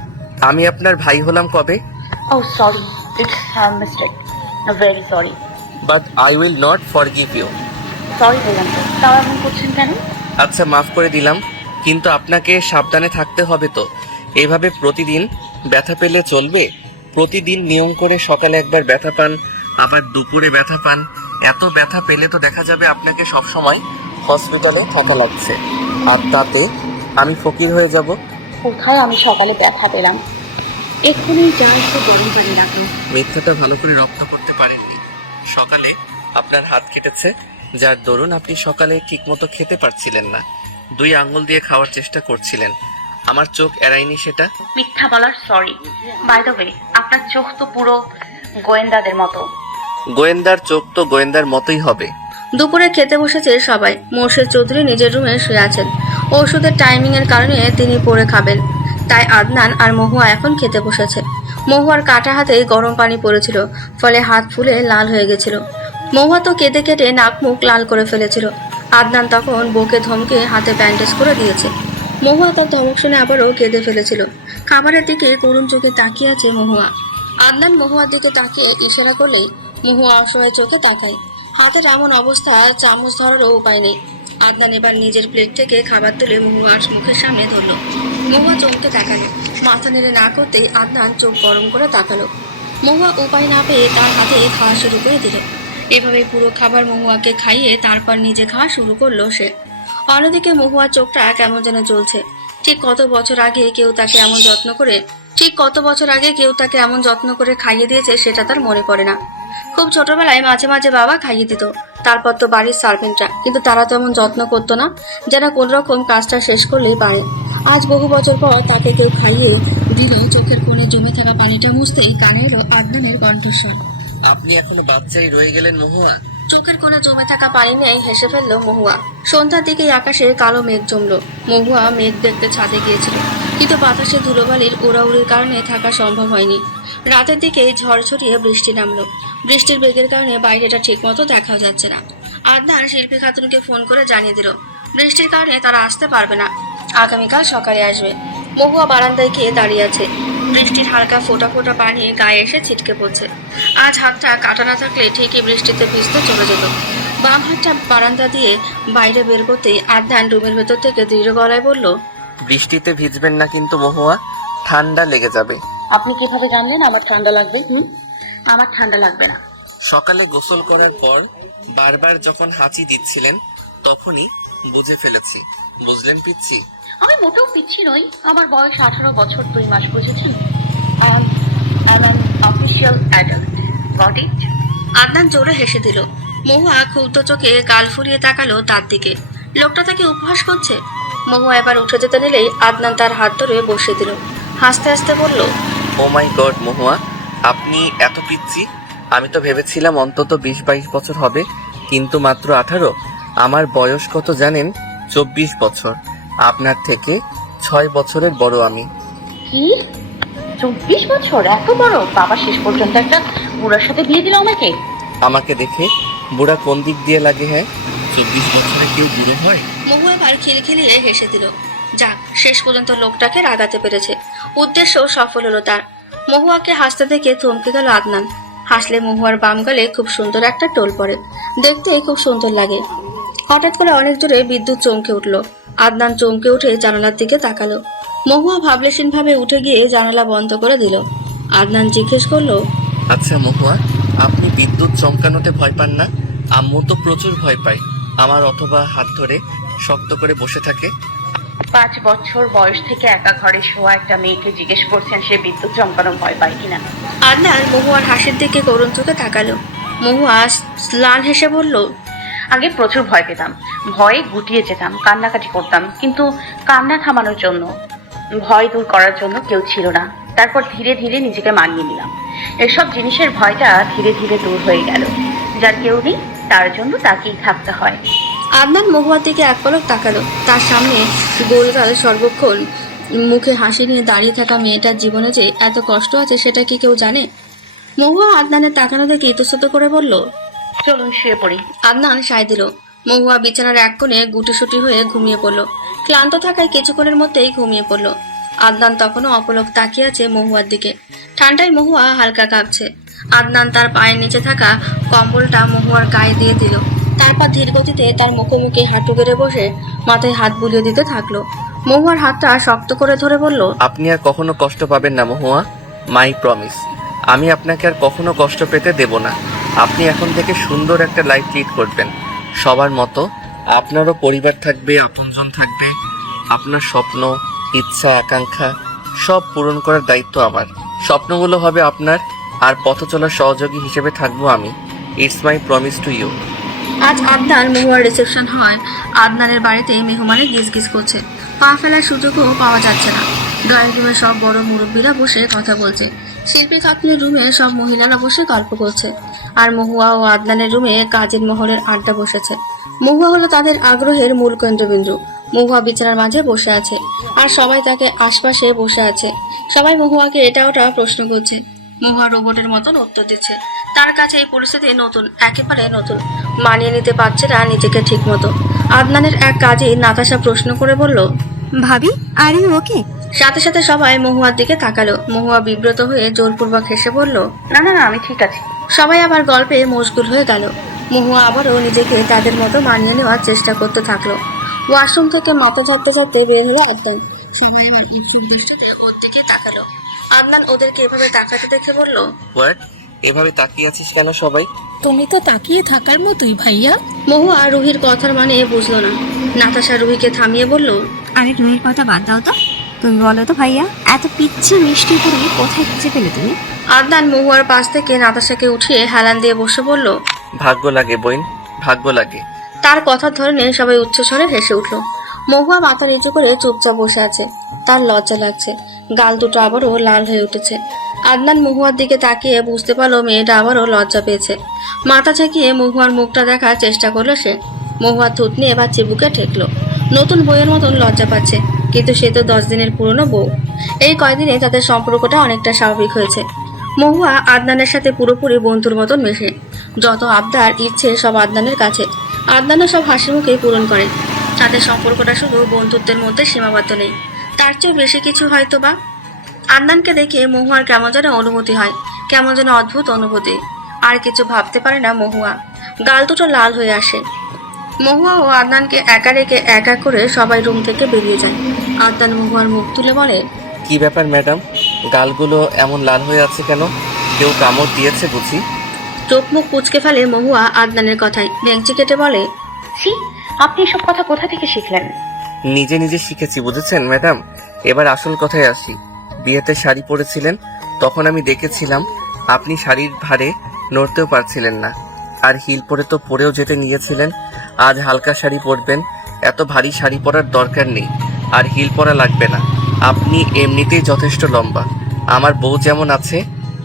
আমি আপনার ভাই হলাম কবে? Oh sorry, it's mistake, very sorry. But I will not forgive you. Sorry বললাম তো, তাও এমন করছেন কেন? আচ্ছা, মাফ করে দিলাম, কিন্তু আপনাকে সাবধানে থাকতে হবে তো। এভাবে প্রতিদিন ব্যথা পেলে চলবে? প্রতিদিন নিয়ম করে সকালে একবার ব্যথা পান, আবার দুপুরে ব্যথা পান। এত ব্যথা পেলে তো দেখা যাবে আপনাকে সবসময় হসপিটালে থাকা লাগছে, আর তাতে আমি ফকির হয়ে যাব। কোথায় আমি সকালে ব্যথা পেলাম? এক্ষুনি যা একটু গরম পানি রাখলো। মিথ্যাটা ভালো করে রপ্ত করতে পারেননি। সকালে আপনার হাত কেটেছে, যার দরুন আপনি সকালে ঠিকমতো খেতে পারছিলেন না, 2 আঙ্গুল দিয়ে খাওয়ার চেষ্টা করছিলেন। আমার চোখ এড়ায়নি সেটা। মিথ্যা বলার সরি। বাই দ্য ওয়ে, আপনার চোখ তো পুরো গোয়েন্দাদের মতো। গোয়েন্দার চোখ তো গোয়েন্দার মতোই হবে। দুপুরে খেতে বসেছে সবাই। মোর্শেদ চৌধুরী নিজের রুমে শুয়ে আছেন। ওষুধের টাইমিংয়ের কারণে তিনি পড়ে খাবেন। তাই আদনান আর মহুয়া এখন খেতে বসেছে। মহুয়ার কাটা হাতে গরম পানি পড়েছিল, ফলে হাত ফুলে লাল হয়ে গেছিল। মহুয়া তো কেটে কেটে নাক মুখ লাল করে ফেলেছিল। আদনান তখন বউকে ধমকে হাতে ব্যান্ডেজ করে দিয়েছে। মহুয়া তার ধমক শুনে আবারও কেঁদে ফেলেছিল। খাবারের দিকে করুণ চোখে তাকিয়ে আছে মহুয়া। আদনান মহুয়ার দিকে তাকিয়ে ইশারা করলেই মহুয়া অসহায় চোখে তাকায়। হাতের এমন অবস্থা, চামচ ধরারও উপায় নেই। আদনান এবার নিজের প্লেট থেকে খাবার তুলে মহুয়ার মুখের সামনে ধরল। মহুয়া চমকে তাকালো। মাথা নেড়ে না করতেই আদনান চোখ গরম করে তাকালো। মহুয়া উপায় না পেয়ে তার হাতে খাওয়া শুরু করে দিল। এভাবে পুরো খাবার মহুয়াকে খাইয়ে তারপর নিজে খাওয়া শুরু করলো সে। অন্যদিকে মহুয়ার চোখটা কেমন যেন জ্বলছে। ঠিক কত বছর আগে কেউ তাকে এমন যত্ন করে খাইয়ে দিয়েছে সেটা তার মনে পড়ে না। খুব ছোটবেলায় মাঝে মাঝে বাবা খাইয়ে দিত, তারপর তো বাড়ির সার্ভেন্টরা, কিন্তু তারা তেমন যত্ন করতো না, যেন কোন রকম কাজটা শেষ করলেই পারে। আজ বহু বছর পর তাকে কেউ খাইয়ে দিল। চোখের কোণে জমে থাকা পানিটা মুছতেই কানে এলো আদনানের কণ্ঠস্বর। আপনি এখনো বাচ্চাই রয়ে গেলেন মহুয়া। চোখের কোণে জমে থাকা পানি নিয়ে হেসে ফেললো মহুয়া। সন্ধ্যার দিকে আকাশে কালো মেঘ জমলো। মহুয়া মেঘ দেখতে ছাদে গিয়েছিল, কিন্তু বাতাসে ধুলোবালির উড়াউড়ির কারণে থাকা সম্ভব হয়নি। রাতের দিকে ঝড় ছড়িয়ে বৃষ্টি নামলো। বৃষ্টির বেগের কারণে বাইরেটা ঠিক মতো দেখা যাচ্ছে না। আদনান শিল্পী খাতুনকে ফোন করে জানিয়ে দিল বৃষ্টির কারণে তারা আসতে পারবে না, আগামীকাল সকালে আসবে। মহুয়া বারান্দায় গিয়ে দাঁড়িয়ে আছে। বৃষ্টির হালকা ফোঁটা ফোঁটা পানি গায়ে এসে ছিটকে পড়ছে। আজ হাতটা কাটা না থাকলে ঠিকই বৃষ্টিতে ভিজতে চলে যেত। বাম হাতটা বারান্দা দিয়ে বাইরে বের করতেই আদনান রুমের ভেতর থেকে দৃঢ় গলায় বলল, বৃষ্টিতে ভিজবেন না কিন্তু মহুয়া, ঠান্ডা লেগে যাবে। আপনি কিভাবে জানলেন আমার ঠান্ডা লাগবে? আমার ঠান্ডা লাগবে না। সকালে গোসল করার পর বারবার যখন হাঁচি দিচ্ছিলেন তখনই বুঝে ফেলেছি। বুঝলেন পিচ্ছি? আমি মোটেও পিচ্ছি নই। আমার বয়স 18 বছর 2 মাস, বুঝেছেন? I am an official adult. Got it? Adnan জোরে হেসে দিল। মহুয়া ক্ষুব্ধ চোখে গাল ফুলিয়ে তাকালো তার দিকে। লোকটা তাকে উপহাস করছে। মহুয়া এবার উঠে যেতে নিলেই আদনান তার হাত ধরে বসিয়ে দিল। হাসতে হাসতে বলল, ও মাই গড মহুয়া, আপনি এত পিচ্ছি? আমি তো ভেবেছিলাম অন্তত 20-22 বছর হবে, কিন্তু মাত্র 18। আমার বয়স কত জানেন? 24 বছর। আপনার থেকে 6 বছরের বড় আমি। কি? 24 বছর? এত বড়? বাবা শেষ পর্যন্ত একটা বুড়ার সাথে বিয়ে দিল আমাকে। আমাকে দেখে বুড়া কোন দিক দিয়ে লাগে? হ্যাঁ, 24 বছরে কেউ বুড়ো হয়? মহুয়া এবার খিলখিলিয়ে হেসে দিল। যাক, শেষ পর্যন্ত লোকটাকে রাগাতে পেরেছে। উদ্দেশ্য সফল হলো তার। মহুয়াকে হাসতে দেখে থমকে গেল আদনান। হাসলে মহুয়ার বাম গালে খুব সুন্দর একটা টোল পড়ে, দেখতে খুব সুন্দর লাগে। হঠাৎ করে অনেক জোরে বিদ্যুৎ চমকে উঠল। আদনান চমকে উঠে জানালার দিকে তাকালো। মহুয়া ভাবলেশীন ভাবে উঠে গিয়ে জানালা বন্ধ করে দিল। আদনান জিজ্ঞেস করলো, আচ্ছা মহুয়া, আপনি বিদ্যুৎ চমকানোতে ভয় পান না? আম্মু তো প্রচুর ভয় পায় আমার, অথবা হাত ধরে শক্ত করে বসে থাকে। 5 বছর বয়স থেকে একা ঘরে শোয়া একটা মেয়েকে জিজ্ঞেস করছেন সে বিদ্যুৎ চমকানো ভয় পায় কিনা? আদনান মহুয়ার হাসির দিকে করুণ চোখে তাকালো। মহুয়া ম্লান হেসে বলল, আগে প্রচুর ভয় পেতাম, ভয়ে গুটিয়ে যেতাম, কান্নাকাটি করতাম, কিন্তু কান্না থামানোর জন্য, ভয় দূর করার জন্য কেউ ছিল না। তারপর ধীরে ধীরে নিজেকে মানিয়ে নিলাম। এসব জিনিসের ভয়টা ধীরে ধীরে দূর হয়ে গেল। যার কেউ নেই তার জন্য তাকিয়ে থাকতে হয়। আদনান মহুয়ার দিকে এক পলক তাকালো। তার সামনে গোলগাল সর্বক্ষণ মুখে হাসি নিয়ে দাঁড়িয়ে থাকা মেয়েটার জীবনে যে এত কষ্ট আছে সেটা কি কেউ জানে? মহুয়া আদনানের তাকানো দেখে ইতস্তত করে বলল, চলুন শুয়ে পড়ি। আদনান সায় দিল। মহুয়া বিছানার এক কোণে গুটিসুটি হয়ে ঘুমিয়ে পড়ল। ক্লান্ত থাকায় কিছুক্ষণের মধ্যেই ঘুমিয়ে পড়ল। আদনান তখনও অপলক তাকিয়ে আছে মহুয়ার দিকে। ঠান্ডায় মহুয়া হালকা কাঁপছে। আদনান তার পায়ের নিচে থাকা কম্বলটা মহুয়ার গায়ে দিয়ে দিল। তারপর ধীর গতিতে তার মুখোমুখি হাঁটু গেড়ে বসে মাথায় হাত বুলিয়ে দিতে থাকলো। মহুয়ার হাতটা শক্ত করে ধরে বলল, আপনি আর কখনো কষ্ট পাবেন না মহুয়া, মাই প্রমিস। আমি আপনাকে আর কখনো কষ্ট পেতে দেব না। আপনি এখন থেকে সুন্দর একটা লাইফ লিড করবেন সবার মতো। আপনারও পরিবার থাকবে, আপনজন থাকবে। আপনার স্বপ্ন, ইচ্ছা, আকাঙ্ক্ষা সব পূরণ করার দায়িত্ব আমার। স্বপ্নগুলো হবে আপনার, আর পথ চলার সহযোগী হিসেবে থাকবো আমি। It's my promise to you. আজ আদনান মহুয়ার রিসেপশন হয়। আদনানের বাড়িতে মেহমানের গিজগিজ করছে। পা ফেলার সুযোগও পাওয়া যাচ্ছে না। ড্রয়িং রুমে সব বড় মুরব্বীরা বসে কথা বলছে। শিল্পী খাতুনের রুমে সব মহিলারা বসে গল্প করছে। আর মহুয়া ও আদনানের রুমে কাজের মহলের আড্ডা বসেছে। মহুয়া হলো তাদের আগ্রহের মূল কেন্দ্রবিন্দু। মহুয়া বিছানার মাঝে বসে আছে, আর সবাই তাকে আশপাশে বসে আছে। সবাই মহুয়াকে এটা ওটা প্রশ্ন করছে। মহুয়া রোবটের মতন উত্তর দিচ্ছে। তার কাছে এই পরিস্থিতি নতুন, একেবারে নতুন। মানিয়ে নিতে পারছে না নিজেকে ঠিক মতো। আদনানের এক কাজে নাতাশা প্রশ্ন করে বলল, ভাবি আর ইউ ওকে? সাথে সাথে সবাই মহুয়ার দিকে তাকালো। মহুয়া বিব্রত হয়ে জোরপূর্বক হেসে বলল, না না না, আমি ঠিক আছি। সবাই আবার গল্পে মশগুল হয়ে গেল। মহুয়া আবারও নিজেকে তাদের মতো মানিয়ে নেওয়ার চেষ্টা করতে থাকলো। ওয়াশরুম থেকে মাথা ঝাড়তে ঝাড়তে বের হলো আদনান। সবাই এবার উৎসুক দৃষ্টিতে ওর দিকে তাকালো। আদনান ওদেরকে এভাবে তাকাতে দেখে বলল, হোয়াট? এভাবে তাকিয়ে আছিস কেন সবাই? তুমি তো তাকিয়ে থাকার মতোই ভাইয়া। মহুয়া রুহির কথার মানে বুঝলো না। নাতাশা রুহিকে থামিয়ে বলল, আরে রুহির কথা বাদ দাও তো, তুমি বলো তো ভাইয়া, এত পিচ্ছি মিষ্টি করে কোথায় খুঁজে পেলে তুমি? আদনান মহুয়ার পাশ থেকে নাতাশাকে উঠিয়ে হেলান দিয়ে বসে বলল। ভাগ্য লাগে বইন, ভাগ্য লাগে। তার কথার ধরনে সবাই উচ্চস্বরে হেসে উঠল। মহুয়া মাথা নিচু করে চুপচাপ বসে আছে। তার লজ্জা লাগছে, গাল দুটো আবারও লাল হয়ে উঠেছে। আদনান মহুয়ার দিকে তাকিয়ে বুঝতে পারলো মেয়েটা আবারও লজ্জা পেয়েছে। মাথা ঝাঁকিয়ে মহুয়ার মুখটা দেখার চেষ্টা করলো সে। মহুয়ার থুতনি এবার চিবুকে ঠেকলো। নতুন বইয়ের মতন লজ্জা পাচ্ছে, কিন্তু সে তো 10 দিনের পুরনো বউ। এই কয়দিনে তাদের সম্পর্কটা অনেকটা স্বাভাবিক হয়েছে। মহুয়া আদনানের সাথে পুরোপুরি বন্ধুর মতন মেশে। যত আবদার ইচ্ছে সব আদনানের কাছে। আদনানও সব হাসি মুখে পূরণ করে। তাদের সম্পর্কটা শুধু বন্ধুত্বের মধ্যে সীমাবদ্ধ নেই, তার চেয়ে বেশি কিছু হয়তো বা। আদনানকে দেখে মহুয়ার কেমন যেন অনুভূতি হয়, কেমন যেন অদ্ভুত অনুভূতি। আর কিছু ভাবতে পারে না মহুয়া। গাল দুটো লাল হয়ে আসে। মহুয়া ও আদনানকে একা রেখে একা করে সবাই রুম থেকে বেরিয়ে যায়। আদনান মহুয়ার মুখ তুলে বলে, কি ব্যাপার ম্যাডাম, গালগুলো এমন লাল হয়ে আছে কেন? কেউ কামড় দিয়েছে বুঝি? চোখ মুখ কুঁচকে ফেলে মহুয়া আদনানের কথায়। ভেঙচি কেটে বলে, ছি, আপনি এসব কথা কোথা থেকে শিখলেন? নিজে নিজে শিখেছি বুঝেছেন ম্যাডাম। এবার আসল কথায় আসি। বিয়েতে শাড়ি পরেছিলেন, তখন আমি দেখেছিলাম আপনি শাড়ির ভারে নড়তেও পারছিলেন না। আর হিল পরে তো পরেও যেতে নিয়েছিলেন। আজ হালকা শাড়ি পরবেন, এত ভারী শাড়ি পরার দরকার নেই। আর হিল পরা লাগবে না, আপনি এমনিতেই যথেষ্ট লম্বা। আমার বউ যেমন আছে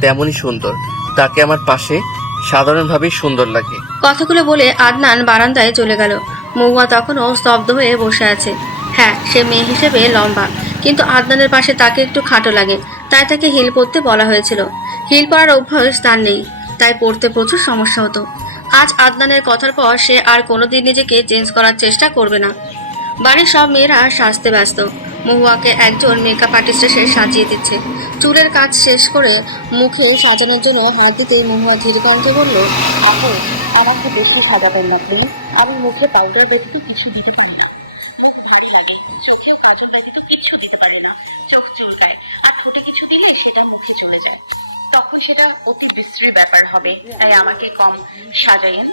তেমনই সুন্দর, তাকে আমার পাশে সাধারণভাবেই সুন্দর লাগে। কথাগুলো বলে আদনান বারান্দায় চলে গেল। মহুয়া তখনও স্তব্ধ হয়ে বসে আছে। হ্যাঁ, সে মেয়ে হিসেবে লম্বা, কিন্তু আদনানের পাশে তাকে একটু খাটো লাগে, তাই তাকে হিল পরতে বলা হয়েছিল। হিল পরার অভ্যাস তার নেই, তাই পরতে প্রচুর সমস্যা হতো। আজ আদনানের কথার পর সে আর কোনোদিন নিজেকে চেঞ্জ করার চেষ্টা করবে না। বাড়ির সব মেয়েরা সাজতে ব্যস্ত। মহুয়াকে একজন মেকআপ আর্টিস্ট এসে সাজিয়ে দিচ্ছে। চুলের কাজ শেষ করে মুখে সাজানোর জন্য হাত দিতে মহুয়া ধীর কণ্ঠে বলল, আপু, আমাকে বেশি সাজাবেন না প্লিজ। আমি মুখে পাউডার ব্যতীত কিছু দিতে পারি না। মুখ ভারী লাগে, চোখেও কাজল ব্যতীত কিচ্ছু দিতে পারে না। চোখ চুলকায়, আর ঠোঁটে কিছু দিলে সেটা মুখে চলে যায়। তখন সেটা অতি বিশ্রী ব্যাপার হবে, তাই আমাকে কম সাজাইয়েন।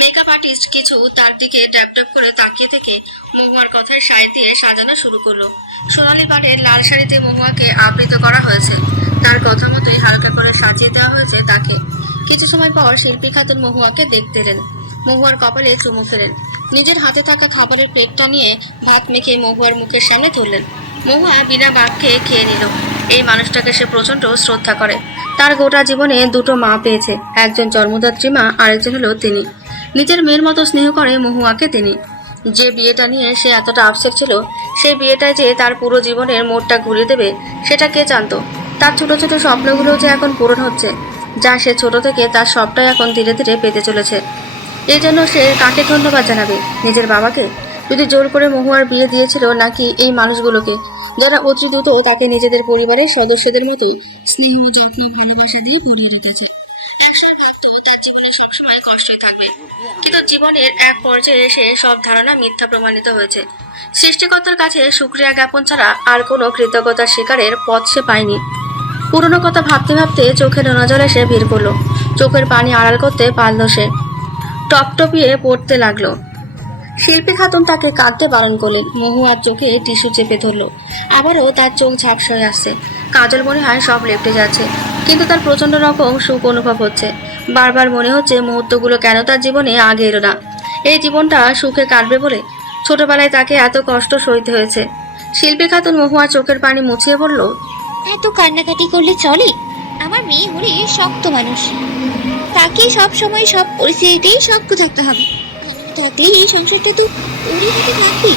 মেকআপ আর্টিস্ট কিছু তার দিকে ড্যাব ড্যাব করে তাকিয়ে থেকে মহুয়ার কথায় সায় দিয়ে সাজানো শুরু করলো। সোনালি পাড়ের লাল শাড়িতে মহুয়াকে আবৃত করা হয়েছে। তার কথা মতোই হালকা করে সাজিয়ে দেওয়া হয়েছে তাকে। কিছু সময় পর শিল্পী খাতুন মহুয়াকে দেখতে এলেন। মহুয়ার কপালে চুমু ফেলেন। নিজের হাতে থাকা খাবারের প্লেটটা নিয়ে ভাত মেখে মহুয়ার মুখের সামনে ধরলেন। মহুয়া বিনা বাক্যে খেয়ে নিল। এই মানুষটাকে সে প্রচন্ড শ্রদ্ধা করে। তার গোটা জীবনে দুটো মা পেয়েছে, একজন জন্মদাত্রী মা, আরেকজন হলো তিনি। নিজের মেয়ের মতো স্নেহ করে মহুয়াকে তিনি। যে বিয়েটা নিয়ে সে এতটা আপসেট ছিল, সেই বিয়েটায় যে তার পুরো জীবনের মোড়টা ঘুরিয়ে দেবে সেটা কে জানতো। তার ছোট ছোট স্বপ্নগুলো যে এখন পূরণ হচ্ছে, যা সে ছোট থেকে তার সবটাই এখন ধীরে ধীরে পেতে চলেছে। এই জন্য সে কাকে ধন্যবাদ জানাবে? নিজের বাবাকে, যদি জোর করে মহুয়ার বিয়ে দিয়েছিল, নাকি এই মানুষগুলোকে যারা অতি দ্রুত তাকে নিজেদের পরিবারের সদস্যদের মতো স্নেহ, যত্ন, ভালোবাসা দিয়ে ভরিয়ে রেখেছে। একসময় ভাবতো তার জীবনে সবসময় কষ্টই থাকবে, কিন্তু জীবনের এক পর্যায়ে এসে সব ধারণা মিথ্যা প্রমাণিত হয়েছে। সৃষ্টিকর্তার কাছে শুকরিয়া জ্ঞাপন ছাড়া আর কোনো কৃতজ্ঞতার শিকারের পথ সে পায়নি। পুরনো কথা ভাবতে ভাবতে চোখে নোনা জল এসে ভিড় করলো। চোখের পানি আড়াল করতে পারল সে। টপটপিয়ে পড়তে লাগলো। শিল্পী খাতুন তাকে কাঁদতে বারণ করলেন। মহুয়ার চোখে টিস্যু চেপে ধরলো। আবারও তার চোখ ঝাপসা হয়ে আসছে। কাজল মনে হয় সব লেপটে যাচ্ছে, কিন্তু তার প্রচন্ড রকম সুখ অনুভব হচ্ছে। বারবার মনে হচ্ছে মুহূর্তগুলো কেন তার জীবনে আগে এলো না। এই জীবনটা সুখে কাটবে বলে ছোটবেলায় তাকে এত কষ্ট সইতে হয়েছে। শিল্পী খাতুন মহুয়ার চোখের পানি মুছিয়ে বলল, এত কান্নাকাটি করলে চলে? আমার মেয়ে হলে শক্ত মানুষ, তাকে সব সময় সব পরিস্থিতিতেই শক্ত থাকতে হবে। থাকলে এই সংসারটা তো ওরই হাতে থাকবে।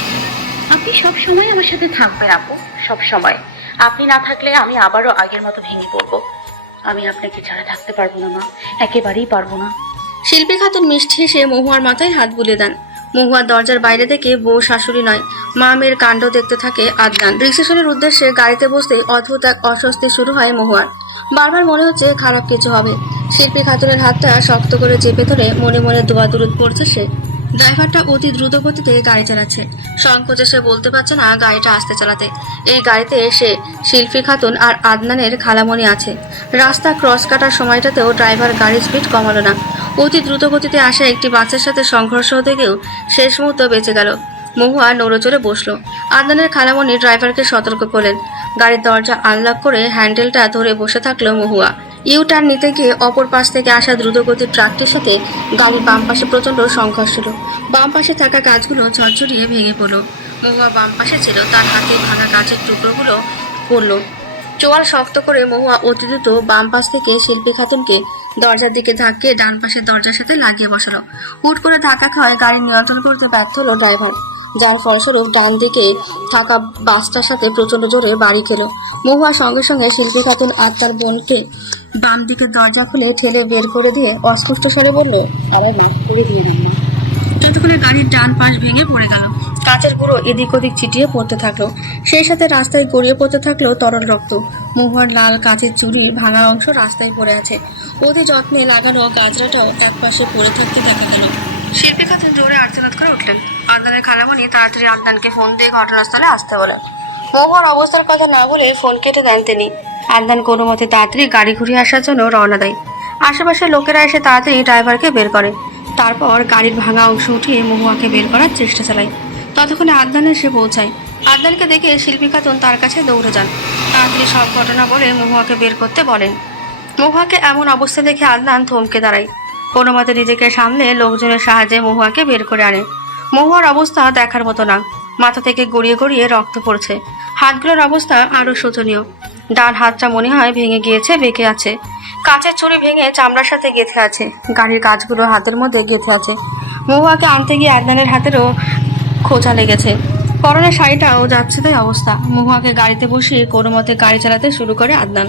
আপনি সব সময় আমার সাথে থাকবেন আপু, সব সময়। আপনি না থাকলে আমি আবারও আগের মতো ভেঙে পড়বো। আমি আপনাকে ছাড়া থাকতে পারবো না মা, একেবারেই পারবো না। শিল্পী খাতুন মিষ্টি হেসে মহুয়ার মাথায় হাত বুলিয়ে দেন। মহুয়ার দরজার বাইরে থেকে বউ শাশুড়ি নয়, মা মেয়ের কাণ্ড দেখতে থাকে আদনান। রিসেপশনের উদ্দেশ্যে গাড়িতে বসতে অদ্ভুত এক অস্বস্তি শুরু হয় মহুয়ার। বারবার মনে হচ্ছে খারাপ কিছু হবে। শিল্পী খাতুনের হাতটা শক্ত করে চেপে ধরে মনে মনে দোয়া দুরুদ পড়ছে সে। ড্রাইভারটা অতি দ্রুত গতিতে গাড়ি চালাচ্ছে। সংকোচে সে বলতে পারছে না গাড়িটা আস্তে চালাতে। এই গাড়িতে এসে শিল্পী খাতুন আর আদনানের খালামণি আছে। রাস্তা ক্রস কাটার সময়টাতেও ড্রাইভার গাড়ির স্পিড কমালো না। অতি দ্রুত গতিতে আসা একটি বাচ্চার সাথে সংঘর্ষ হতে গিয়েও শেষ মুহূর্তে বেঁচে গেল। মহুয়া নড়েচড়ে বসলো। আদনানের খালামণি ড্রাইভারকে সতর্ক করলেন। গাড়ির দরজা আনলক করে হ্যান্ডেলটা ধরে বসে থাকলো মহুয়া। ইউ টার্ন নিতে গিয়ে অপর পাশ থেকে আসা দ্রুতগতির ট্রাকটির সাথে গাড়ির বাম পাশে প্রচণ্ড সংঘর্ষ হলো। বাম পাশে থাকা গাছগুলো ঝরঝরিয়ে ভেঙে পড়লো। মহুয়া বাম পাশে ছিল, তার হাতে ভাঙা গাছের টুকরোগুলো পড়লো। চোয়াল শক্ত করে মহুয়া অতি দ্রুত বাম পাশ থেকে শিল্পী খাতুনকে দরজার দিকে ধাক্কে ডান পাশের দরজার সাথে লাগিয়ে বসালো। হুট করে ধাক্কা খাওয়ায় গাড়ি নিয়ন্ত্রণ করতে ব্যর্থ হলো ড্রাইভার, যার ফলস্বরূপ ডান দিকে থাকা বাসটার সাথে প্রচণ্ড জোরে বাড়ি খেলো। মহুয়া সঙ্গে সঙ্গে শিল্পী খাতুন আর তার বোনকে বাম দিকের দরজা খুলে ঠেলে বের করে দিয়ে অস্পষ্ট স্বরে বলল, আমার মাফ করে দিয়ে দিন। ততক্ষণে গাড়ির ডান পাশ ভেঙে পড়ে গেল। কাঁচের গুঁড়ো এদিক ওদিক ছিটিয়ে পড়তে থাকলো। সেই সাথে রাস্তায় গড়িয়ে পড়তে থাকলো তরল রক্ত। মহুয়ার লাল কাঁচের চুড়ির ভাঙা অংশ রাস্তায় পড়ে আছে। অতি যত্নে লাগানো গাজরাটাও একপাশে পড়ে থাকতে দেখা গেল। শিল্পী খাতুন জোরে আর্তনাদ করে উঠলেন। আদনানের খালামণি তাড়াতাড়ি আদনানকে ফোন দিয়ে ঘটনাস্থলে আসতে বলেন। মহুয়ার অবস্থার কথা না বলে ফোন কেটে দেন তিনি। আদনান কোনো মতে তাড়াতাড়ি গাড়ি ঘুরিয়ে আসার জন্য রওনা দেয়। আশেপাশের লোকেরা এসে তাড়াতাড়ি ড্রাইভারকে বের করে। তারপর গাড়ির ভাঙা অংশ উঠিয়ে মহুয়াকে বের করার চেষ্টা চালায়। ততক্ষণে আদনান এসে পৌঁছায়। আদনানকে দেখে শিল্পী খাতুন তার কাছে দৌড়ে যান। তাড়াতাড়ি সব ঘটনা বলে মহুয়াকে বের করতে বলেন। মহুয়াকে এমন অবস্থা দেখে আদনান থমকে দাঁড়ায়। কোনো মতে নিজেকে সামলে লোকজনের সাহায্যে মহুয়াকে বের করে আনে। মহুয়ার অবস্থা দেখার মতো না। মাথা থেকে গড়িয়ে গড়িয়ে রক্ত পড়ছে। হাতগুলোর অবস্থা আরো শোচনীয়। ডান হাতটা মনে হয় ভেঙে গিয়েছে, বেঁকে আছে। কাঁচের ছুরি ভেঙে চামড়ার সাথে গেঁথে আছে। গাড়ির কাঁচগুলো হাতের মধ্যে গেঁথে আছে। মহুয়াকে আনতে গিয়ে আদনানের হাতেরও খোঁচা লেগেছে। পরনের শাড়িটাও যাচ্ছে তাই অবস্থা। মহুয়াকে গাড়িতে বসিয়ে কোনো মতে গাড়ি চালাতে শুরু করে আদনান।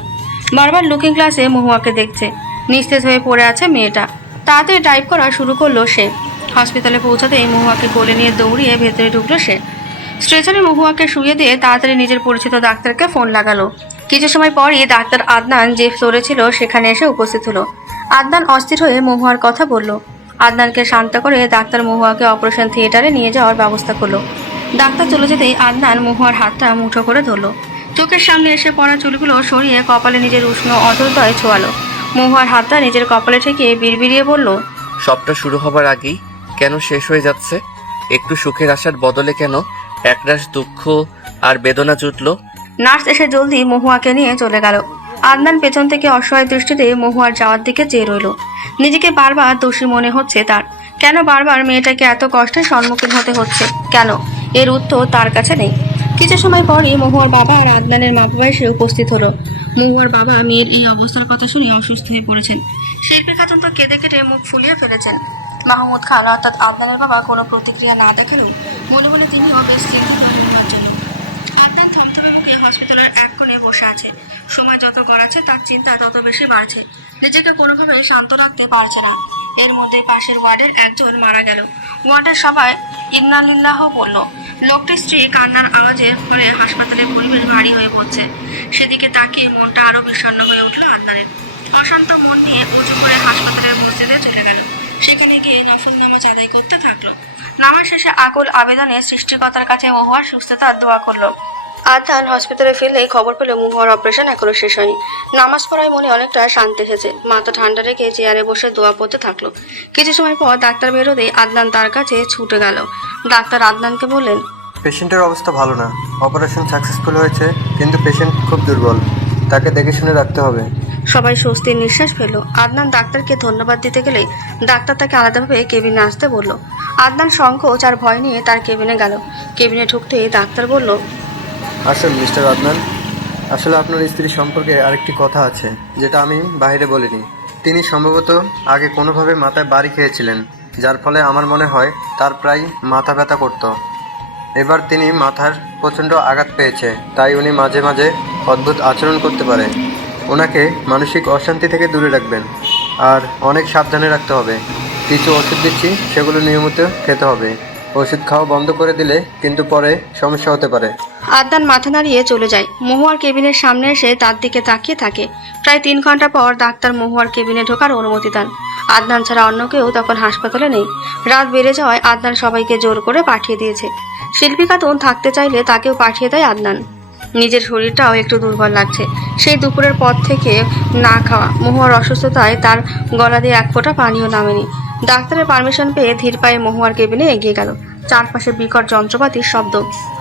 বারবার লুকিং গ্লাসে মহুয়াকে দেখছে। নিস্তেজ হয়ে পড়ে আছে মেয়েটা। তাড়াতাড়ি ড্রাইভ করা শুরু করলো সে। হসপিটালে পৌঁছাতেই মহুয়াকে কোলে নিয়ে দৌড়িয়ে ভেতরে ঢুকলো সে। স্ট্রেচারে মহুয়াকে শুয়ে দিয়ে তাড়াতাড়ি নিজের পরিচিত ডাক্তারকে ফোন লাগালো। কিছু সময় পরই ডাক্তার আদনান যে ফ্লোরে ছিল সেখানে এসে উপস্থিত হলো। আদনান অস্থির হয়ে মহুয়ার কথা বলল। আদনানকে শান্ত করে ডাক্তার মহুয়াকে অপারেশন থিয়েটারে নিয়ে যাওয়ার ব্যবস্থা করলো। ডাক্তার চলে যেতেই আদনান মহুয়ার হাতটা মুঠো করে ধরলো। চোখের সামনে এসে পড়া চুলগুলো সরিয়ে কপালে নিজের উষ্ণ অধরদয় ছোঁয়ালো। মহুয়ার হাতটা নিজের কপালে ঠেকিয়ে বিড়বিড়িয়ে বলল, সবটা শুরু হবার আগেই কেন শেষ হয়ে যাচ্ছে? একটু সুখের আসার বদলে কেন একরাশ দুঃখ আর বেদনা জুটলো? নার্স এসে জলদি মহুয়াকে নিয়ে চলে গেল। আদনান পেছন থেকে অসহায় দৃষ্টিতে মহুয়ার যাওয়ার দিকে চেয়ে রইল। নিজেকে বারবার দোষী মনে হচ্ছে তার। কেন বারবার মেয়েটাকে এত কষ্টের সম্মুখীন হতে হচ্ছে? কেন? এর উত্তর তার কাছে নেই। কিছু সময় পরই মহুয়ার বাবা আর আদনানের মা বাবা এসে উপস্থিত হলো। মহুয়ার বাবা মেয়ের এই অবস্থার কথা শুনে অসুস্থ হয়ে পড়েছেন। শিল্পী খাতুন তো কেঁদে কেটে মুখ ফুলিয়ে ফেলেছেন। মাহমুদ খান অর্থাৎ আদনানের বাবা কোনো প্রতিক্রিয়া না দেখালেও মনে মনে তিনিও বেশ চিন্তিত। আদনান থমথমে মুখে হসপিটালের এক কোণে বসে আছে। সময় যত গড়াচ্ছে তার চিন্তা তত বেশি বাড়ছে। নিজেকে কোনোভাবে শান্ত রাখতে পারছে না। এর মধ্যে পাশের ওয়ার্ডের একজন মারা গেল। ওয়ার্ডের সবাই ইন্নালিল্লাহ বলল। লোকটির স্ত্রী কান্নার আওয়াজের ফলে হাসপাতালের পরিবেশ ভারী হয়ে পড়ছে। সেদিকে তাকিয়ে মনটা আরো বিষণ্ণ হয়ে উঠল আদনানের। অশান্ত মন নিয়ে উঁচু করে হাসপাতালের মসজিদে চলে গেল। সেখানে গিয়ে নফল নামাজ আদায় করতে থাকলো। নামাজ শেষে আকুল আবেদনে সৃষ্টিকর্তার কাছে মহুয়ার সুস্থতার দোয়া করলো। আদনান হসপিটালে ফিরলেই খবর পেল মহুয়ার অপারেশন এখনো শেষ হয়নি। নামাজ পড়ায় মনে অনেকটা শান্তি এসেছে। মাথা ঠান্ডা রেখে চেয়ারে বসে দোয়া পড়তে থাকলো। কিছু সময় পর ডাক্তার বেরোতেই আদনান তার কাছে ছুটে গেল। ডাক্তার আদনানকে বললেন, পেশেন্টের অবস্থা ভালো না। অপারেশন সাকসেসফুল হয়েছে, কিন্তু পেশেন্ট খুব দুর্বল, তাকে দেখে শুনে রাখতে হবে। সবাই স্বস্তির নিঃশ্বাস ফেলল। আদনান ডাক্তারকে ধন্যবাদ দিতে গেলে ডাক্তার তাকে আলাদাভাবে কেবিনে আসতে বলল। আদনান সংকোচ আর ভয় নিয়ে তার কেবিনে গেল। কেবিনে ঢুকতেই ডাক্তার বলল, আসুন মিস্টার আদনান, আসলে আপনার স্ত্রী সম্পর্কে আরেকটি কথা আছে যেটা আমি বাইরে বলিনি। তিনি সম্ভবত আগে কোনোভাবে মাথায় বাড়ি খেয়েছিলেন, যার ফলে আমার মনে হয় তার প্রায় মাথা ব্যথা করত। এবার তিনি মাথার প্রচণ্ড আঘাত পেয়েছে, তাই উনি মাঝে মাঝে অদ্ভুত আচরণ করতে পারে। ওনাকে মানসিক অশান্তি থেকে দূরে রাখবেন আর অনেক সাবধানে রাখতে হবে। কিছু ওষুধ দিচ্ছি, সেগুলো নিয়মিত খেতে হবে। ওষুধ খাওয়া বন্ধ করে দিলে কিন্তু পরে সমস্যা হতে পারে। আদনান মাথা নাড়িয়ে চলে যায়। মহুয়ার কেবিনের সামনে এসে তার দিকে তাকিয়ে থাকে। প্রায় 3 ঘন্টা পর ডাক্তার মহুয়ার কেবিনে ঢোকার অনুমতি দেন। আদনান ছাড়া অন্য কেউ তখন হাসপাতালে নেই। রাত বেড়ে যাওয়ায় আদনান সবাইকে জোর করে পাঠিয়ে দিয়েছে। শিল্পী খাতুন থাকতে চাইলে তাকেও পাঠিয়ে দেয় আদনান। নিজের শরীরটাও একটু দুর্বল লাগছে। সেই দুপুরের পর থেকে না খাওয়া, মহুয়ার অসুস্থতায় তার গলা দিয়ে এক ফোঁটা পানিও নামেনি। ডাক্তারের পারমিশন পেয়ে ধীর পায়ে মহুয়ার কেবিনে এগিয়ে গেল। চারপাশে বিকট যন্ত্রপাতির শব্দ।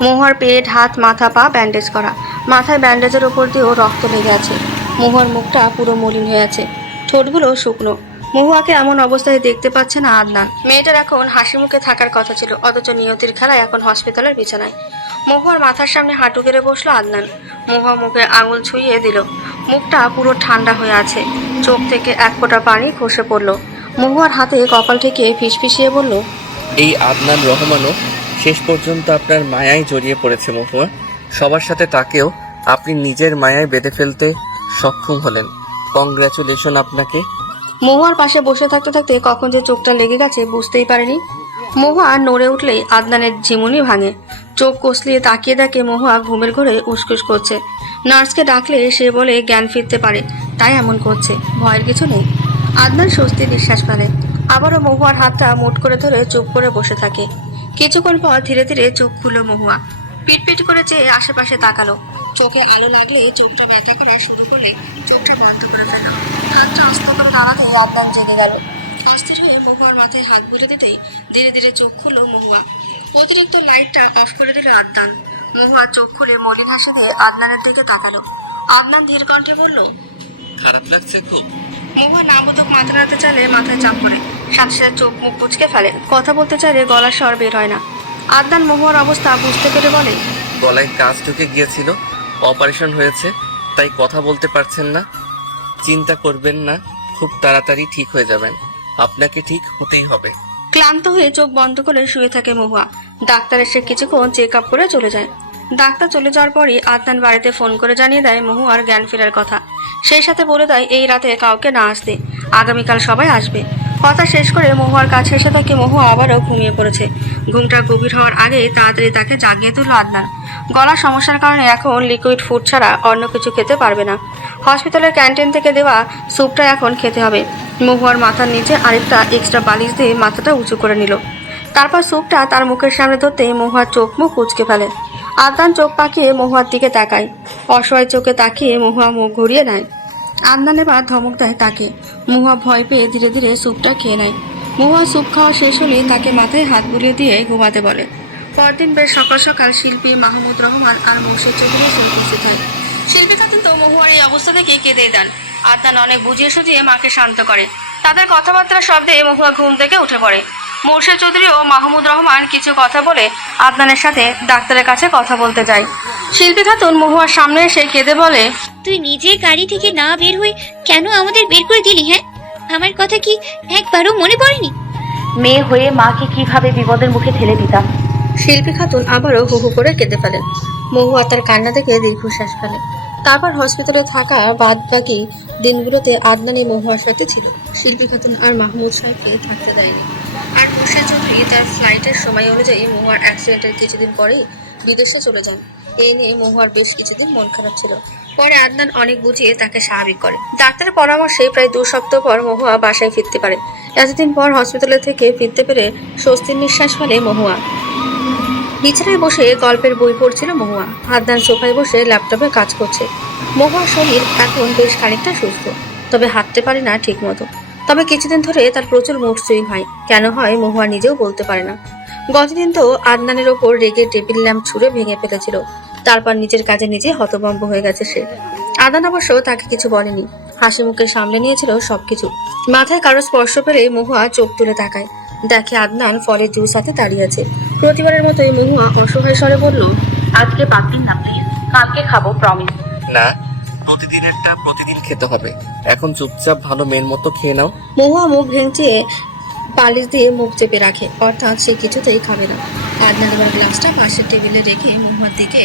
মহুয়ার পেট, হাত, মাথা, পা ব্যান্ডেজ করা। মাথায় ব্যান্ডেজের ওপর দিয়েও রক্ত লেগে আছে। মহুয়ার মুখটা পুরো মলিন হয়ে আছে, ঠোঁটগুলো শুকনো। মহুয়াকে এমন অবস্থায় দেখতে পাচ্ছে না আদনান। মেয়েটার এখন হাসি মুখে থাকার কথা ছিল, অথচ নিয়তির খেলায় এখন হসপিটালের বিছানায়। মহুয়ার মাথার সামনে হাঁটু গেড়ে বসলো আদনান। মহুয়া মুখে আঙুল ছুঁয়ে দিল। মুখটা পুরো ঠান্ডা হয়ে আছে, চোখ থেকে এক ফোঁটা পানি খসে পড়লো। মহুয়ার হাতে কপাল থেকে ফিসফিসিয়ে বলল, এই আদনান রহমানও শেষ পর্যন্ত আপনার মায়ায় জড়িয়ে পড়েছে মহুয়া। সবার সাথে তাকেও আপনি নিজের মায়ায় বেঁধে ফেলতে সক্ষম হলেন। কংগ্রাচুলেশন আপনাকে। মহুয়ার পাশে বসে থাকতে থাকতে কখন যে চোখটা লেগে গেছে বুঝতেই পারেনি। মহুয়া নড়ে উঠলেই আদনানের ঝিমুনি ভাঙে। চোখ কষলিয়ে তাকিয়ে দেখে মহুয়া ঘুমের ঘরে উসকুস করছে। নার্সকে ডাকলে সে বলে জ্ঞান ফিরতে পারে, তাই এমন করছে, ভয়ের কিছু নেই। আদনান স্বস্তির নিঃশ্বাস ফেলে। আবারও মহুয়ার হাতটা মুঠ করে ধরে চুপ করে বসে থাকে। কিছুক্ষণ পর ধীরে ধীরে চোখ খুলল মহুয়া। পিটপিট করে চেয়ে আশেপাশে তাকালো। চোখে আলো লাগলে চোখটা ব্যথা করা শুরু করলে চোখটা বন্ধ করে ফেল। হাতটা আস্ত করে দাঁড়াতে আদনান জেগে গেল। অস্থির হয়ে মহুয়ার মাথায় হাত বুলে দিতেই ধীরে ধীরে চোখ খুলল মহুয়া। অতিরিক্ত লাইটটা অফ করে দিল আদনান। মহুয়া চোখ খুলে মলিন হাসি দিয়ে আদনানের দিকে তাকালো। আদনান ধীর কণ্ঠে বলল, খারাপ লাগছে খুব? মহুয়া নাবোধক মাথা নাড়তে চাইলে মাথায় চাপ পড়ে। সাথে সাথে চোখ মুখ কুচকে ফেলে। কথা বলতে চাইলে গলার স্বর বের হয় না। আদনান মহুয়ার অবস্থা বুঝতে পেরে বলে, গলায় কাজ ঢুকে গিয়েছিল, অপারেশন হয়েছে, তাই কথা বলতে পারছেন না। চিন্তা করবেন না, খুব তাড়াতাড়ি ঠিক হয়ে যাবেন। আপনাকে ঠিক হতেই হবে। ক্লান্ত হয়ে চোখ বন্ধ করে শুয়ে থাকে মহুয়া। ডাক্তার এসে কিছুক্ষণ চেক আপ করে চলে যায়। ডাক্তার চলে যাওয়ার পরই আদনান বাড়িতে ফোন করে জানিয়ে দেয় মহুয়ার জ্ঞান ফেরার কথা। সেই সাথে বলে দেয় এই রাতে কাউকে না আসতে, আগামীকাল সবাই আসবে। কথা শেষ করে মহুয়ার কাছে এসে তাকে মহুয়া আবারও ঘুমিয়ে পড়েছে। ঘুমটা গভীর হওয়ার আগেই তাড়াতাড়ি তাকে জাগিয়ে তুলল আদনান। গলার সমস্যার কারণে এখন লিকুইড ফুড ছাড়া অন্য কিছু খেতে পারবে না। হসপিটালের ক্যান্টিন থেকে দেওয়া স্যুপটা এখন খেতে হবে। মহুয়ার মাথার নিচে আরেকটা এক্সট্রা বালিশ দিয়ে মাথাটা উঁচু করে নিল। তারপর স্যুপটা তার মুখের সামনে ধরতে মহুয়ার চোখ মুখ কুঁচকে ফেলে। আদনান চোখ পাকিয়ে মহুয়ার দিকে তাকায়। অসহায় চোখে তাকিয়ে মহুয়া মুখ ঘুরিয়ে নেয়। আদনান এবার ধমক দেয় তাকে। মহুয়া ভয় পেয়ে ধীরে ধীরে স্যুপটা খেয়ে নেয়। মহুয়া স্যুপ খাওয়া শেষ হলে তাকে মাথায় হাত বুলিয়ে দিয়ে ঘুমাতে বলে। পরদিন বেশ সকাল সকাল শিল্পী, মাহমুদ রহমান আর মুর্শিদ চৌধুরী এসে উপস্থিত হয়। শিল্পী খাতুন তো মহুয়ার এই অবস্থা দেখে কেঁদেই দেন। আদনান অনেক বুঝিয়ে সুঝিয়ে মাকে শান্ত করে। তাদের কথাবার্তার শব্দে মহুয়া ঘুম থেকে উঠে পড়ে। মুর্শিদ চৌধুরী ও মাহমুদ রহমান কিছু কথা বলে আদনানের সাথে ডাক্তারের কাছে কথা বলতে যায়। শিল্পী খাতুন মহুয়ার সামনে এসে কেঁদে বলে, তুই নিজের গাড়ি থেকে না বের হয়ে কেন আমাদের বের করে দিলি? হ্যাঁ, আমার কথা কি একবারও মনে পড়েনি? মেয়ে হয়ে মাকে কিভাবে বিপদের মুখে ঠেলে দিতাম। শিল্পী খাতুন আবারও হু হু করে কেঁদে ফেলেন। মহুয়া তার কান্না থেকে দীর্ঘশ্বাস ফেলে। তারপর হসপিটালে থাকা বাদ বাকি দিনগুলোতে আদনানি মহুয়ার সাথে ছিল। শিল্পী খাতুন আর মাহমুদ সাহেবকে থাকতে দেয়নি। আর মুর্শিদ চৌধুরী তার ফ্লাইটের সময় অনুযায়ী মহুয়ার অ্যাক্সিডেন্টের কিছুদিন পরেই বিদেশে চলে যান। এই নিয়ে মহুয়ার বেশ কিছুদিন মন খারাপ ছিল। পরে আদনান অনেক বুঝিয়ে তাকে স্বাভাবিক করে। ডাক্তারের পরামর্শে প্রায় 2 সপ্তাহ পর মহুয়া বাসায় ফিরতে পারে। এতদিন পর হসপিটালে থেকে ফিরতে পেরে স্বস্তির নিঃশ্বাস ফেলে মহুয়া। বিছানায় বসে গল্পের বই পড়ছিল মহুয়া। আদনান সোফায় বসে ল্যাপটপে কাজ করছে। মহুয়ার শরীর এখন বেশ খানিকটা সুস্থ, তবে হাঁটতে পারে না ঠিক মতো। তবে কিছুদিন ধরে তার প্রচুর মুড সুইং হয়। কেন হয় মহুয়া নিজেও বলতে পারে না। গতদিন তো আদনানের ওপর রেগে টেবিল ল্যাম্প ছুঁড়ে ভেঙে ফেলেছিল। তারপর নিজের কাজে নিজে হতভম্ব হয়ে গেছে সে। আদনান অবশ্য তাকে কিছু বলেনি, হাসি মুখে সামলে নিয়েছিল সবকিছু। মাথায় কারো স্পর্শ পেলে মহুয়া চোখ তুলে তাকায়। দেখে আদনান ফলের জুস হাতে দাঁড়িয়ে আছে। প্রতিবারের মতোই মহুয়া অসহায় স্বরে বলল, আজকে বাদ দিন না প্লিজ, কালকে খাবো প্রমিস। না, প্রতিদিনেরটা প্রতিদিন খেতে হবে। এখন চুপচাপ ভালো মেয়ের মতো খেয়ে নাও। মহুয়া মুখ ভেঙচিয়ে পালিশ দিয়ে মুখ চেপে রাখে, অর্থাৎ সে কিছুতেই খাবে না। আদনান এবার গ্লাসটা পাশের টেবিলে রেখে মহুয়ার দিকে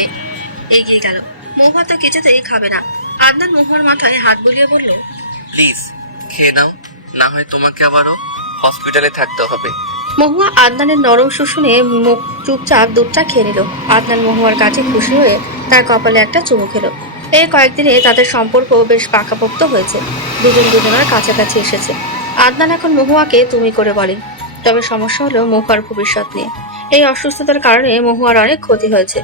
এগিয়ে গেল। মহুয়া তো কিছুতেই খাবে না। আদনান মহুয়ার মাথায় হাত বুলিয়ে বলল, প্লিজ খেয়ে নাও, না হয় তোমাকে আবারও হসপিটালে থাকতে হবে। মহুয়া আদনানের নরম শুশুনে মুখ চুপচাপ দুধটা খেয়ে নিল। আদনান মহুয়ার কাছে খুশি হয়ে তার কপালে একটা চুমু খেলো। এই কয়েকদিনে তাদের সম্পর্ক বেশ পাকাপোক্ত হয়েছে, দুজন দুজনের কাছাকাছি এসেছে। আদনান এখন মহুয়াকে তুমি করে বলে। তবে সমস্যা হলো মহুয়ার ভবিষ্যৎ নিয়ে। এই অসুস্থতার কারণে মহুয়ার অনেক ক্ষতি হয়েছে।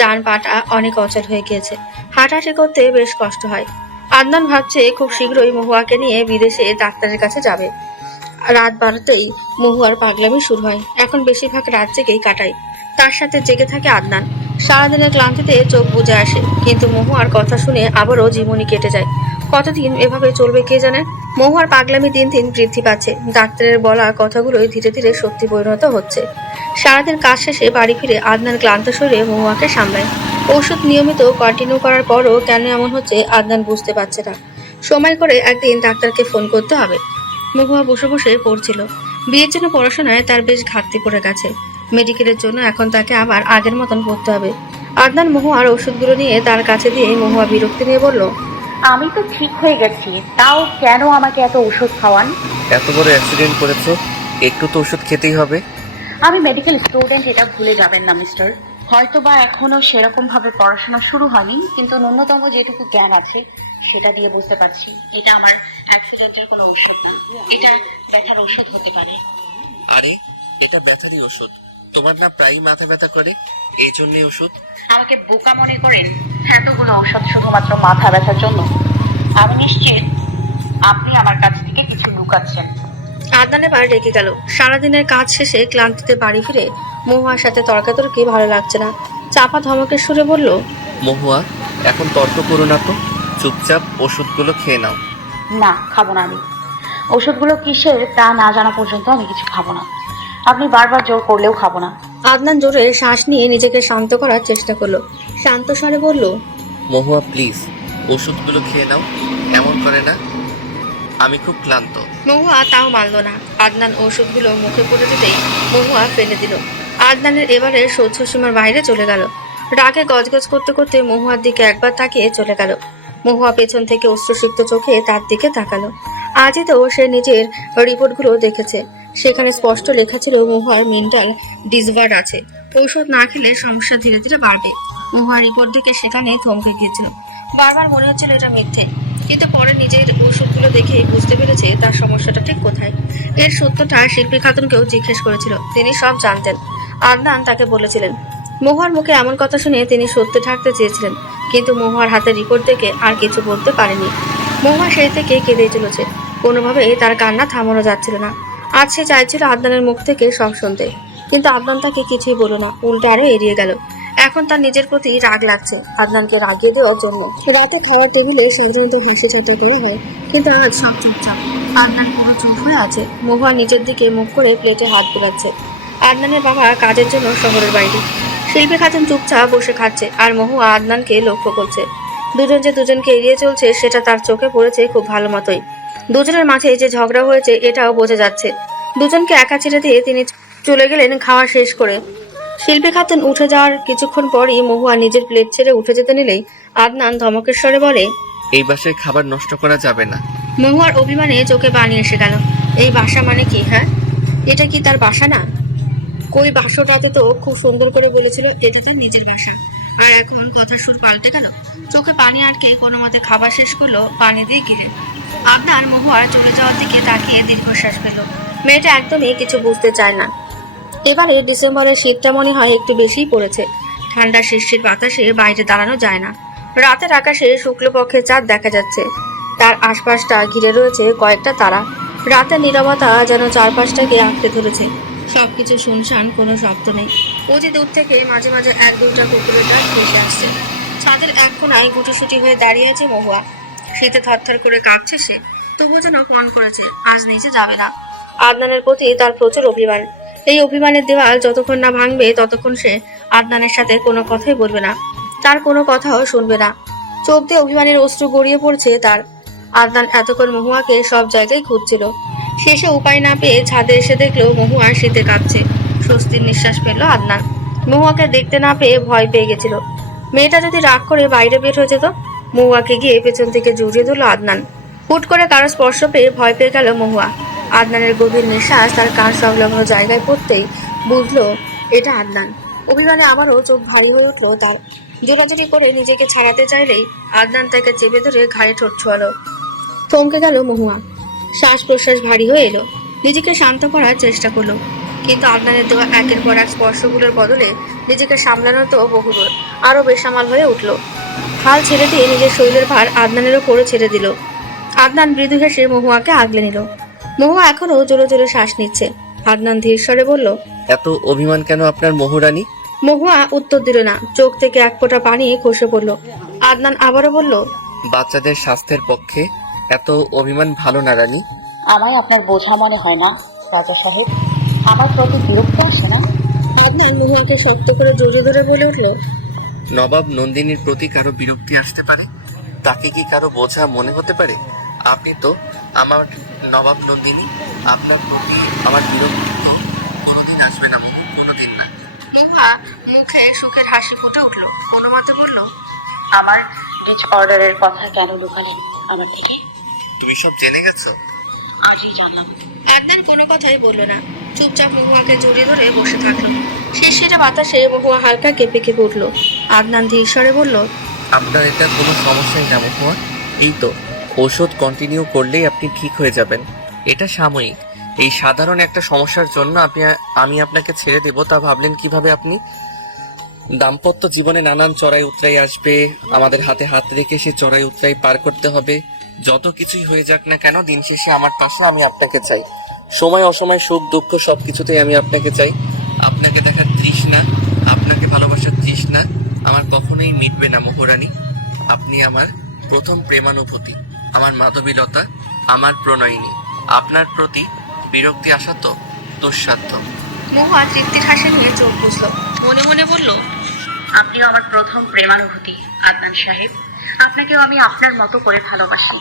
ডান পাটা অনেক অচল হয়ে গিয়েছে, হাঁটাহাঁটি করতে বেশ কষ্ট হয়। আদনান ভাবছে খুব শীঘ্রই মহুয়াকে নিয়ে বিদেশে ডাক্তারের কাছে যাবে। রাত 12টাই মহুয়ার পাগলামি শুরু হয়। এখন বেশিরভাগ রাত জেগেই কাটায়। তার সাথে জেগে থাকে আদনান। সারাদিনের ক্লান্তিতে চোখ বুজে আসে, কিন্তু মহুয়ার কথা শুনে আবারও জীবনী কেটে যায়। কতদিন এভাবে চলবে কে জানে। মহুয়ার পাগলামি দিন দিন বৃদ্ধি পাচ্ছে। ডাক্তারের বলা কথাগুলোই ধীরে ধীরে সত্যি পরিণত হচ্ছে। সারাদিন কাজ শেষে বাড়ি ফিরে আদনান ক্লান্ত শরীরে মহুয়াকে সামলায়। ওষুধ নিয়মিত কন্টিনিউ করার পরও কেন এমন হচ্ছে আদনান বুঝতে পারছে না। সময় করে একদিন ডাক্তারকে ফোন করতে হবে। মহুয়া বসে বসে পড়ছিল। বিয়ের জন্য পড়াশোনায় তার বেশ ঘাটতি পড়ে গেছে। মেডিকেলের জন্য এখন তাকে আবার আগের মতন পড়তে হবে। আদনান মহুয়ার ওষুধগুলো নিয়ে তার কাছে দিয়ে মহুয়া বিরক্তি নিয়ে বলল, আমি তো ঠিক হয়ে গেছি, তাও কেন আমাকে এত ওষুধ খাওয়ান? এত বড় অ্যাক্সিডেন্ট করেছো, একটু তো ওষুধ খেতেই হবে। আমি মেডিকেল স্টুডেন্ট, এটা ভুলে যাবেন না মিস্টার। হয়তোবা এখনো সেরকম ভাবে পড়াশোনা শুরু হয়নি, কিন্তু ন্যূনতম যেটুকু জ্ঞান আছে সেটা দিয়ে বুঝতে পারছি এটা আমার অ্যাক্সিডেন্টের কোনো ওষুধ না, এটা ব্যথার ওষুধ হতে পারে। আরে এটা ব্যথারই ওষুধ, তোমার না প্রায়ই মাথা ব্যথা করে, এই জন্যই ওষুধ। আমাকে বোকা মনে করেন? এতগুলো ঔষধ শুধুমাত্র মাথা ব্যথার জন্য? আমি নিশ্চিত আপনি আমার কাছ থেকে কিছু লুকাচ্ছেন। আদনান এবার রেগে গেল। সারাদিনের কাজ শেষে ক্লান্তিতে বাড়ি ফিরে মহুয়ার সাথে তর্কাতর্কি ভালো লাগছে না। চাপা ধমকের সুরে বলল, মহুয়া, এখন তর্ক করো না তো, চুপচাপ ওষুধগুলো খেয়ে নাও। না, খাবো না আমি। ওষুধগুলো কিসের তা না জানা পর্যন্ত আমি কিছু খাবো না। আপনি বারবার জোর করলেও খাবো না। আদনান জোরে শ্বাস নিয়ে নিজেকে শান্ত করার চেষ্টা করলো। শান্ত স্বরে বলল, মহুয়া প্লিজ ওষুধগুলো খেয়ে নাও, এমন করে না, আমি খুব ক্লান্ত। মহুয়া তাও মানল না। আদনান ওষুধগুলো মুখে পড়ে যেতেই মহুয়া ফেলে দিল। আদনানের এবারে সহ্য সীমার বাইরে চলে গেল। রাগে গজগজ করতে করতে মহুয়ার দিকে একবার তাকিয়ে চলে গেল। মহুয়া পেছন থেকে অশ্রুসিক্ত চোখে তার দিকে তাকালো। আজই তো সে নিজের রিপোর্টগুলো দেখেছে, সেখানে স্পষ্ট লেখা ছিল মহুয়ার মেন্টাল ডিসঅর্ডার আছে, ঔষধ না খেলে সমস্যা ধীরে ধীরে বাড়বে। মহুয়ার রিপোর্ট দেখে সেখানে থমকে গিয়েছিল। বারবার মনে হচ্ছিল এটা মিথ্যে, কিন্তু পরে নিজের ওষুধগুলো দেখে বুঝতে পেরেছে তার সমস্যাটা ঠিক কোথায়। এর সত্যটা শিল্পী খাতুনকেও জিজ্ঞেস করেছিল, তিনি সব জানতেন। আদনান তাকে বলেছিলেন। মহুয়ার মুখে এমন কথা শুনে তিনি সত্যি ঢাকতে চেয়েছিলেন, কিন্তু মহুয়ার হাতে রিপোর্ট দেখে আর কিছু বলতে পারেনি। মহুয়া সেই থেকে কেঁদেই চলেছে। কোনোভাবেই তার কান্না থামানো যাচ্ছিল না। আজ সে চাইছিল আদনানের মুখ থেকে সব শুনতে, কিন্তু আদনান তাকে কিছুই বলল না, উল্টে আরো এড়িয়ে গেল। এখন তার নিজের প্রতি রাগ লাগছে আদনানকে রাগিয়ে দেওয়ার জন্য। রাতে খাওয়ার টেবিলে সাধারণত হাসি ঠাট্টা করে হয়, কিন্তু আজ সব চুপচাপ। আদনান পুরো চুপ হয়ে আছে। মহুয়া নিজের দিকে মুখ করে প্লেটে হাত বোলাচ্ছে। আদনানের বাবা কাজের জন্য শহরের বাইরে। শিল্পী খাতুন চুপচাপ বসে খাচ্ছে, আর মহুয়া আদনানকে লক্ষ্য করছে। দুজন যে দুজনকে এড়িয়ে চলছে সেটা তার চোখে পড়েছে খুব ভালো মতোই। দুজনের মাঝে যে ঝগড়া হয়েছে এটাও বোঝা যাচ্ছে। দুজনকে একা ছেড়ে দিয়ে তিনি চলে গেলেন খাওয়া শেষ করে। শিল্পী খাতুন উঠে যাওয়ার কিছুক্ষণ পরই মহুয়া নিজের প্লেট ছেড়ে উঠে যেতে নিলেই আদনান ধমকের স্বরে বলে, এই বাসায় খাবার নষ্ট করা যাবে না। মহুয়ার অভিমানে চোখে পানি এসে গেল। এই বাসা মানে কি? হ্যাঁ, এটা কি তার বাসা না? কই বাসটাতে তো খুব সুন্দর করে বলেছিল এটা তার নিজের বাসা, আর এখন কথার সুর পাল্টে গেল। চোখে পানি আটকে কোনো মতে খাবার শেষ করলো পানি দিয়ে গিলে। আদনান মহুয়ার চলে যাওয়ার দিকে তাকিয়ে দীর্ঘশ্বাস পেল। মেয়েটা একদমই কিছু বুঝতে চায় না। এবারে ডিসেম্বরের শীতটা মনে হয় একটু বেশিই পড়েছে। ঠান্ডা শিরশির বাতাসে বাইরে দাঁড়ানো যায় না। রাতের আকাশে শুক্লপক্ষে চাঁদ দেখা যাচ্ছে। তার আশপাশটা ঘিরে রয়েছে কয়েকটা তারা। রাতের নীরবতা যেন চারপাশটাকে আঁকড়ে ধরেছে। সবকিছু শুনশান, কোনো শব্দ নেই। অতি দূর থেকে মাঝে মাঝে এক দুইটা কুকুরের ডাক ভেসে আসছে। ছাদের এক কোনায় গুটিসুটি হয়ে দাঁড়িয়ে আছে মহুয়া। শীতে থরথর করে কাঁপছে সে, তবুও যেন পণ করেছে আজ নিচে যাবে না। আদনানের প্রতি তার প্রচুর অভিমান। এই অভিমানের দেওয়াল যতক্ষণ না ভাঙবে ততক্ষণ সে আদনানের সাথে কোনো কথাই বলবে না, তার কোনো কথাও শুনবে না। চোখ দিয়ে অভিমানের অশ্রু গড়িয়ে পড়ছে তার। আদনান এতক্ষণ মহুয়াকে সব জায়গায় খুঁজছিল, শেষে উপায় না পেয়ে ছাদে এসে দেখলো মহুয়া শীতে কাঁপছে। স্বস্তির নিঃশ্বাস ফেলল আদনান। মহুয়াকে দেখতে না পেয়ে ভয় পেয়ে গেছিল। মেয়েটা যদি রাগ করে বাইরে বের হয়ে যেত। মহুয়াকে গিয়ে পেছন থেকে জড়িয়ে ধরল আদনান। হুট করে কারো স্পর্শ পেয়ে ভয় পেয়ে গেল মহুয়া। আদনানের গভীর নিঃশ্বাস তার কান সংলগ্ন জায়গায় পড়তেই বুঝলো এটা আদনান। অভিমানে আবারও চোখ ভারী হয়ে উঠলো তার। জোরাজুরি করে নিজেকে ছাড়াতে চাইলেই আদনান তাকে চেপে ধরে ঘাড়ে ঠোঁট ছোঁয়ালো। থমকে গেল মহুয়া। শ্বাস প্রশ্বাস ভারী হয়ে এলো। নিজেকে শান্ত করার চেষ্টা করলো, কিন্তু আদনানের দেওয়া একের পর এক স্পর্শগুলোর বদলে নিজেকে সামলানো তো বহুদূর, আরো বেসামাল হয়ে উঠলো। হাল ছেড়ে দিয়ে নিজের শরীরের ভার আদনানের ওপরে ছেড়ে দিল। আদনান মৃদু হেসে মহুয়াকে আগলে নিল। মহুয়া এখনো জোরে জোরে শ্বাস নিচ্ছে। আদনান ধীর স্বরে বলল, এত অভিমান কেন আপনার মহুরানী? মহুয়া উত্তর দিল না। চোখ থেকে এক ফোঁটা পানি খসে পড়ল। আদনান আবারও বলল, বাচ্চাদের স্বাস্থ্যের পক্ষে এত অভিমান ভালো না রানী। আমায় আপনার বোঝা মনে হয় না রাজা সাহেব? আমার প্রতি বিরক্ত আসে না? আদনান মহুয়াকে শক্ত করে জড়িয়ে ধরে বলে উঠল, নবাব নন্দিনীর প্রতি কারো বিরক্তি আসতে পারে, তাকে কি কারো বোঝা মনে হতে পারে? আপনি তো আমার নবাব নন্দিনী, আপনার প্রতি আমার বিরক্তি তো কোনোদিন আসবে না, কোনোদিন না। মহুয়া মুখে সুখের হাসি ফুটে উঠল। কোনো মতে বলল, আমার রিচ অর্ডারের কথা কেন লুকালেন আমার থেকে? তুমি সব জেনে গেছো? আজই জানলাম। আদনান কোনো কথাই বলল না। চুপচাপ মহুয়াকে জড়িয়ে ধরে বসে থাকলো। শিরশিরে বাতাসে মহুয়া হালকা কেঁপে কেঁপে উঠল। আদনান ধীর স্বরে বলল, আপনার এটা কোনো সমস্যাই না মহুয়া। এই তো ওষুধ কন্টিনিউ করলেই আপনি ঠিক হয়ে যাবেন। এটা সাময়িক। এই সাধারণ একটা সমস্যার জন্য আমি আপনাকে ছেড়ে দেব তা ভাবলেন কিভাবে আপনি? দাম্পত্য জীবনে নানান চড়াই উতরাই আসবে, আমাদের হাতে হাত রেখে সে চড়াই উতরাই পার করতে হবে। যত কিছুই হয়ে যাক না কেন, দিন শেষে আমার পাশে আমি আপনাকে চাই। সময় অসময় সুখ দুঃখ সবকিছুতেই আমি আপনাকে চাই। আপনাকে দেখার তৃষ্ণা, আপনাকে ভালোবাসার তৃষ্ণা আমার কখনোই মিটবে না মহারানী। আপনি আমার প্রথম প্রেমানুভূতি, আমার মাধবীলতা, আমার প্রণয়িনী। আপনার প্রতি বিরক্তি আসা তো দুঃসাধ্য। মহুয়া তৃপ্তির হাসি নিয়ে চোখ বুঝল। মনে মনে বলল, আপনিও আমার প্রথম প্রেমানুভূতি আদনান সাহেব। আপনাকেও আমি আপনার মতো করে ভালোবাসি।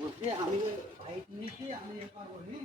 বলছে আমি ভাইট নিয়েছি, আমি এ পারবো নি।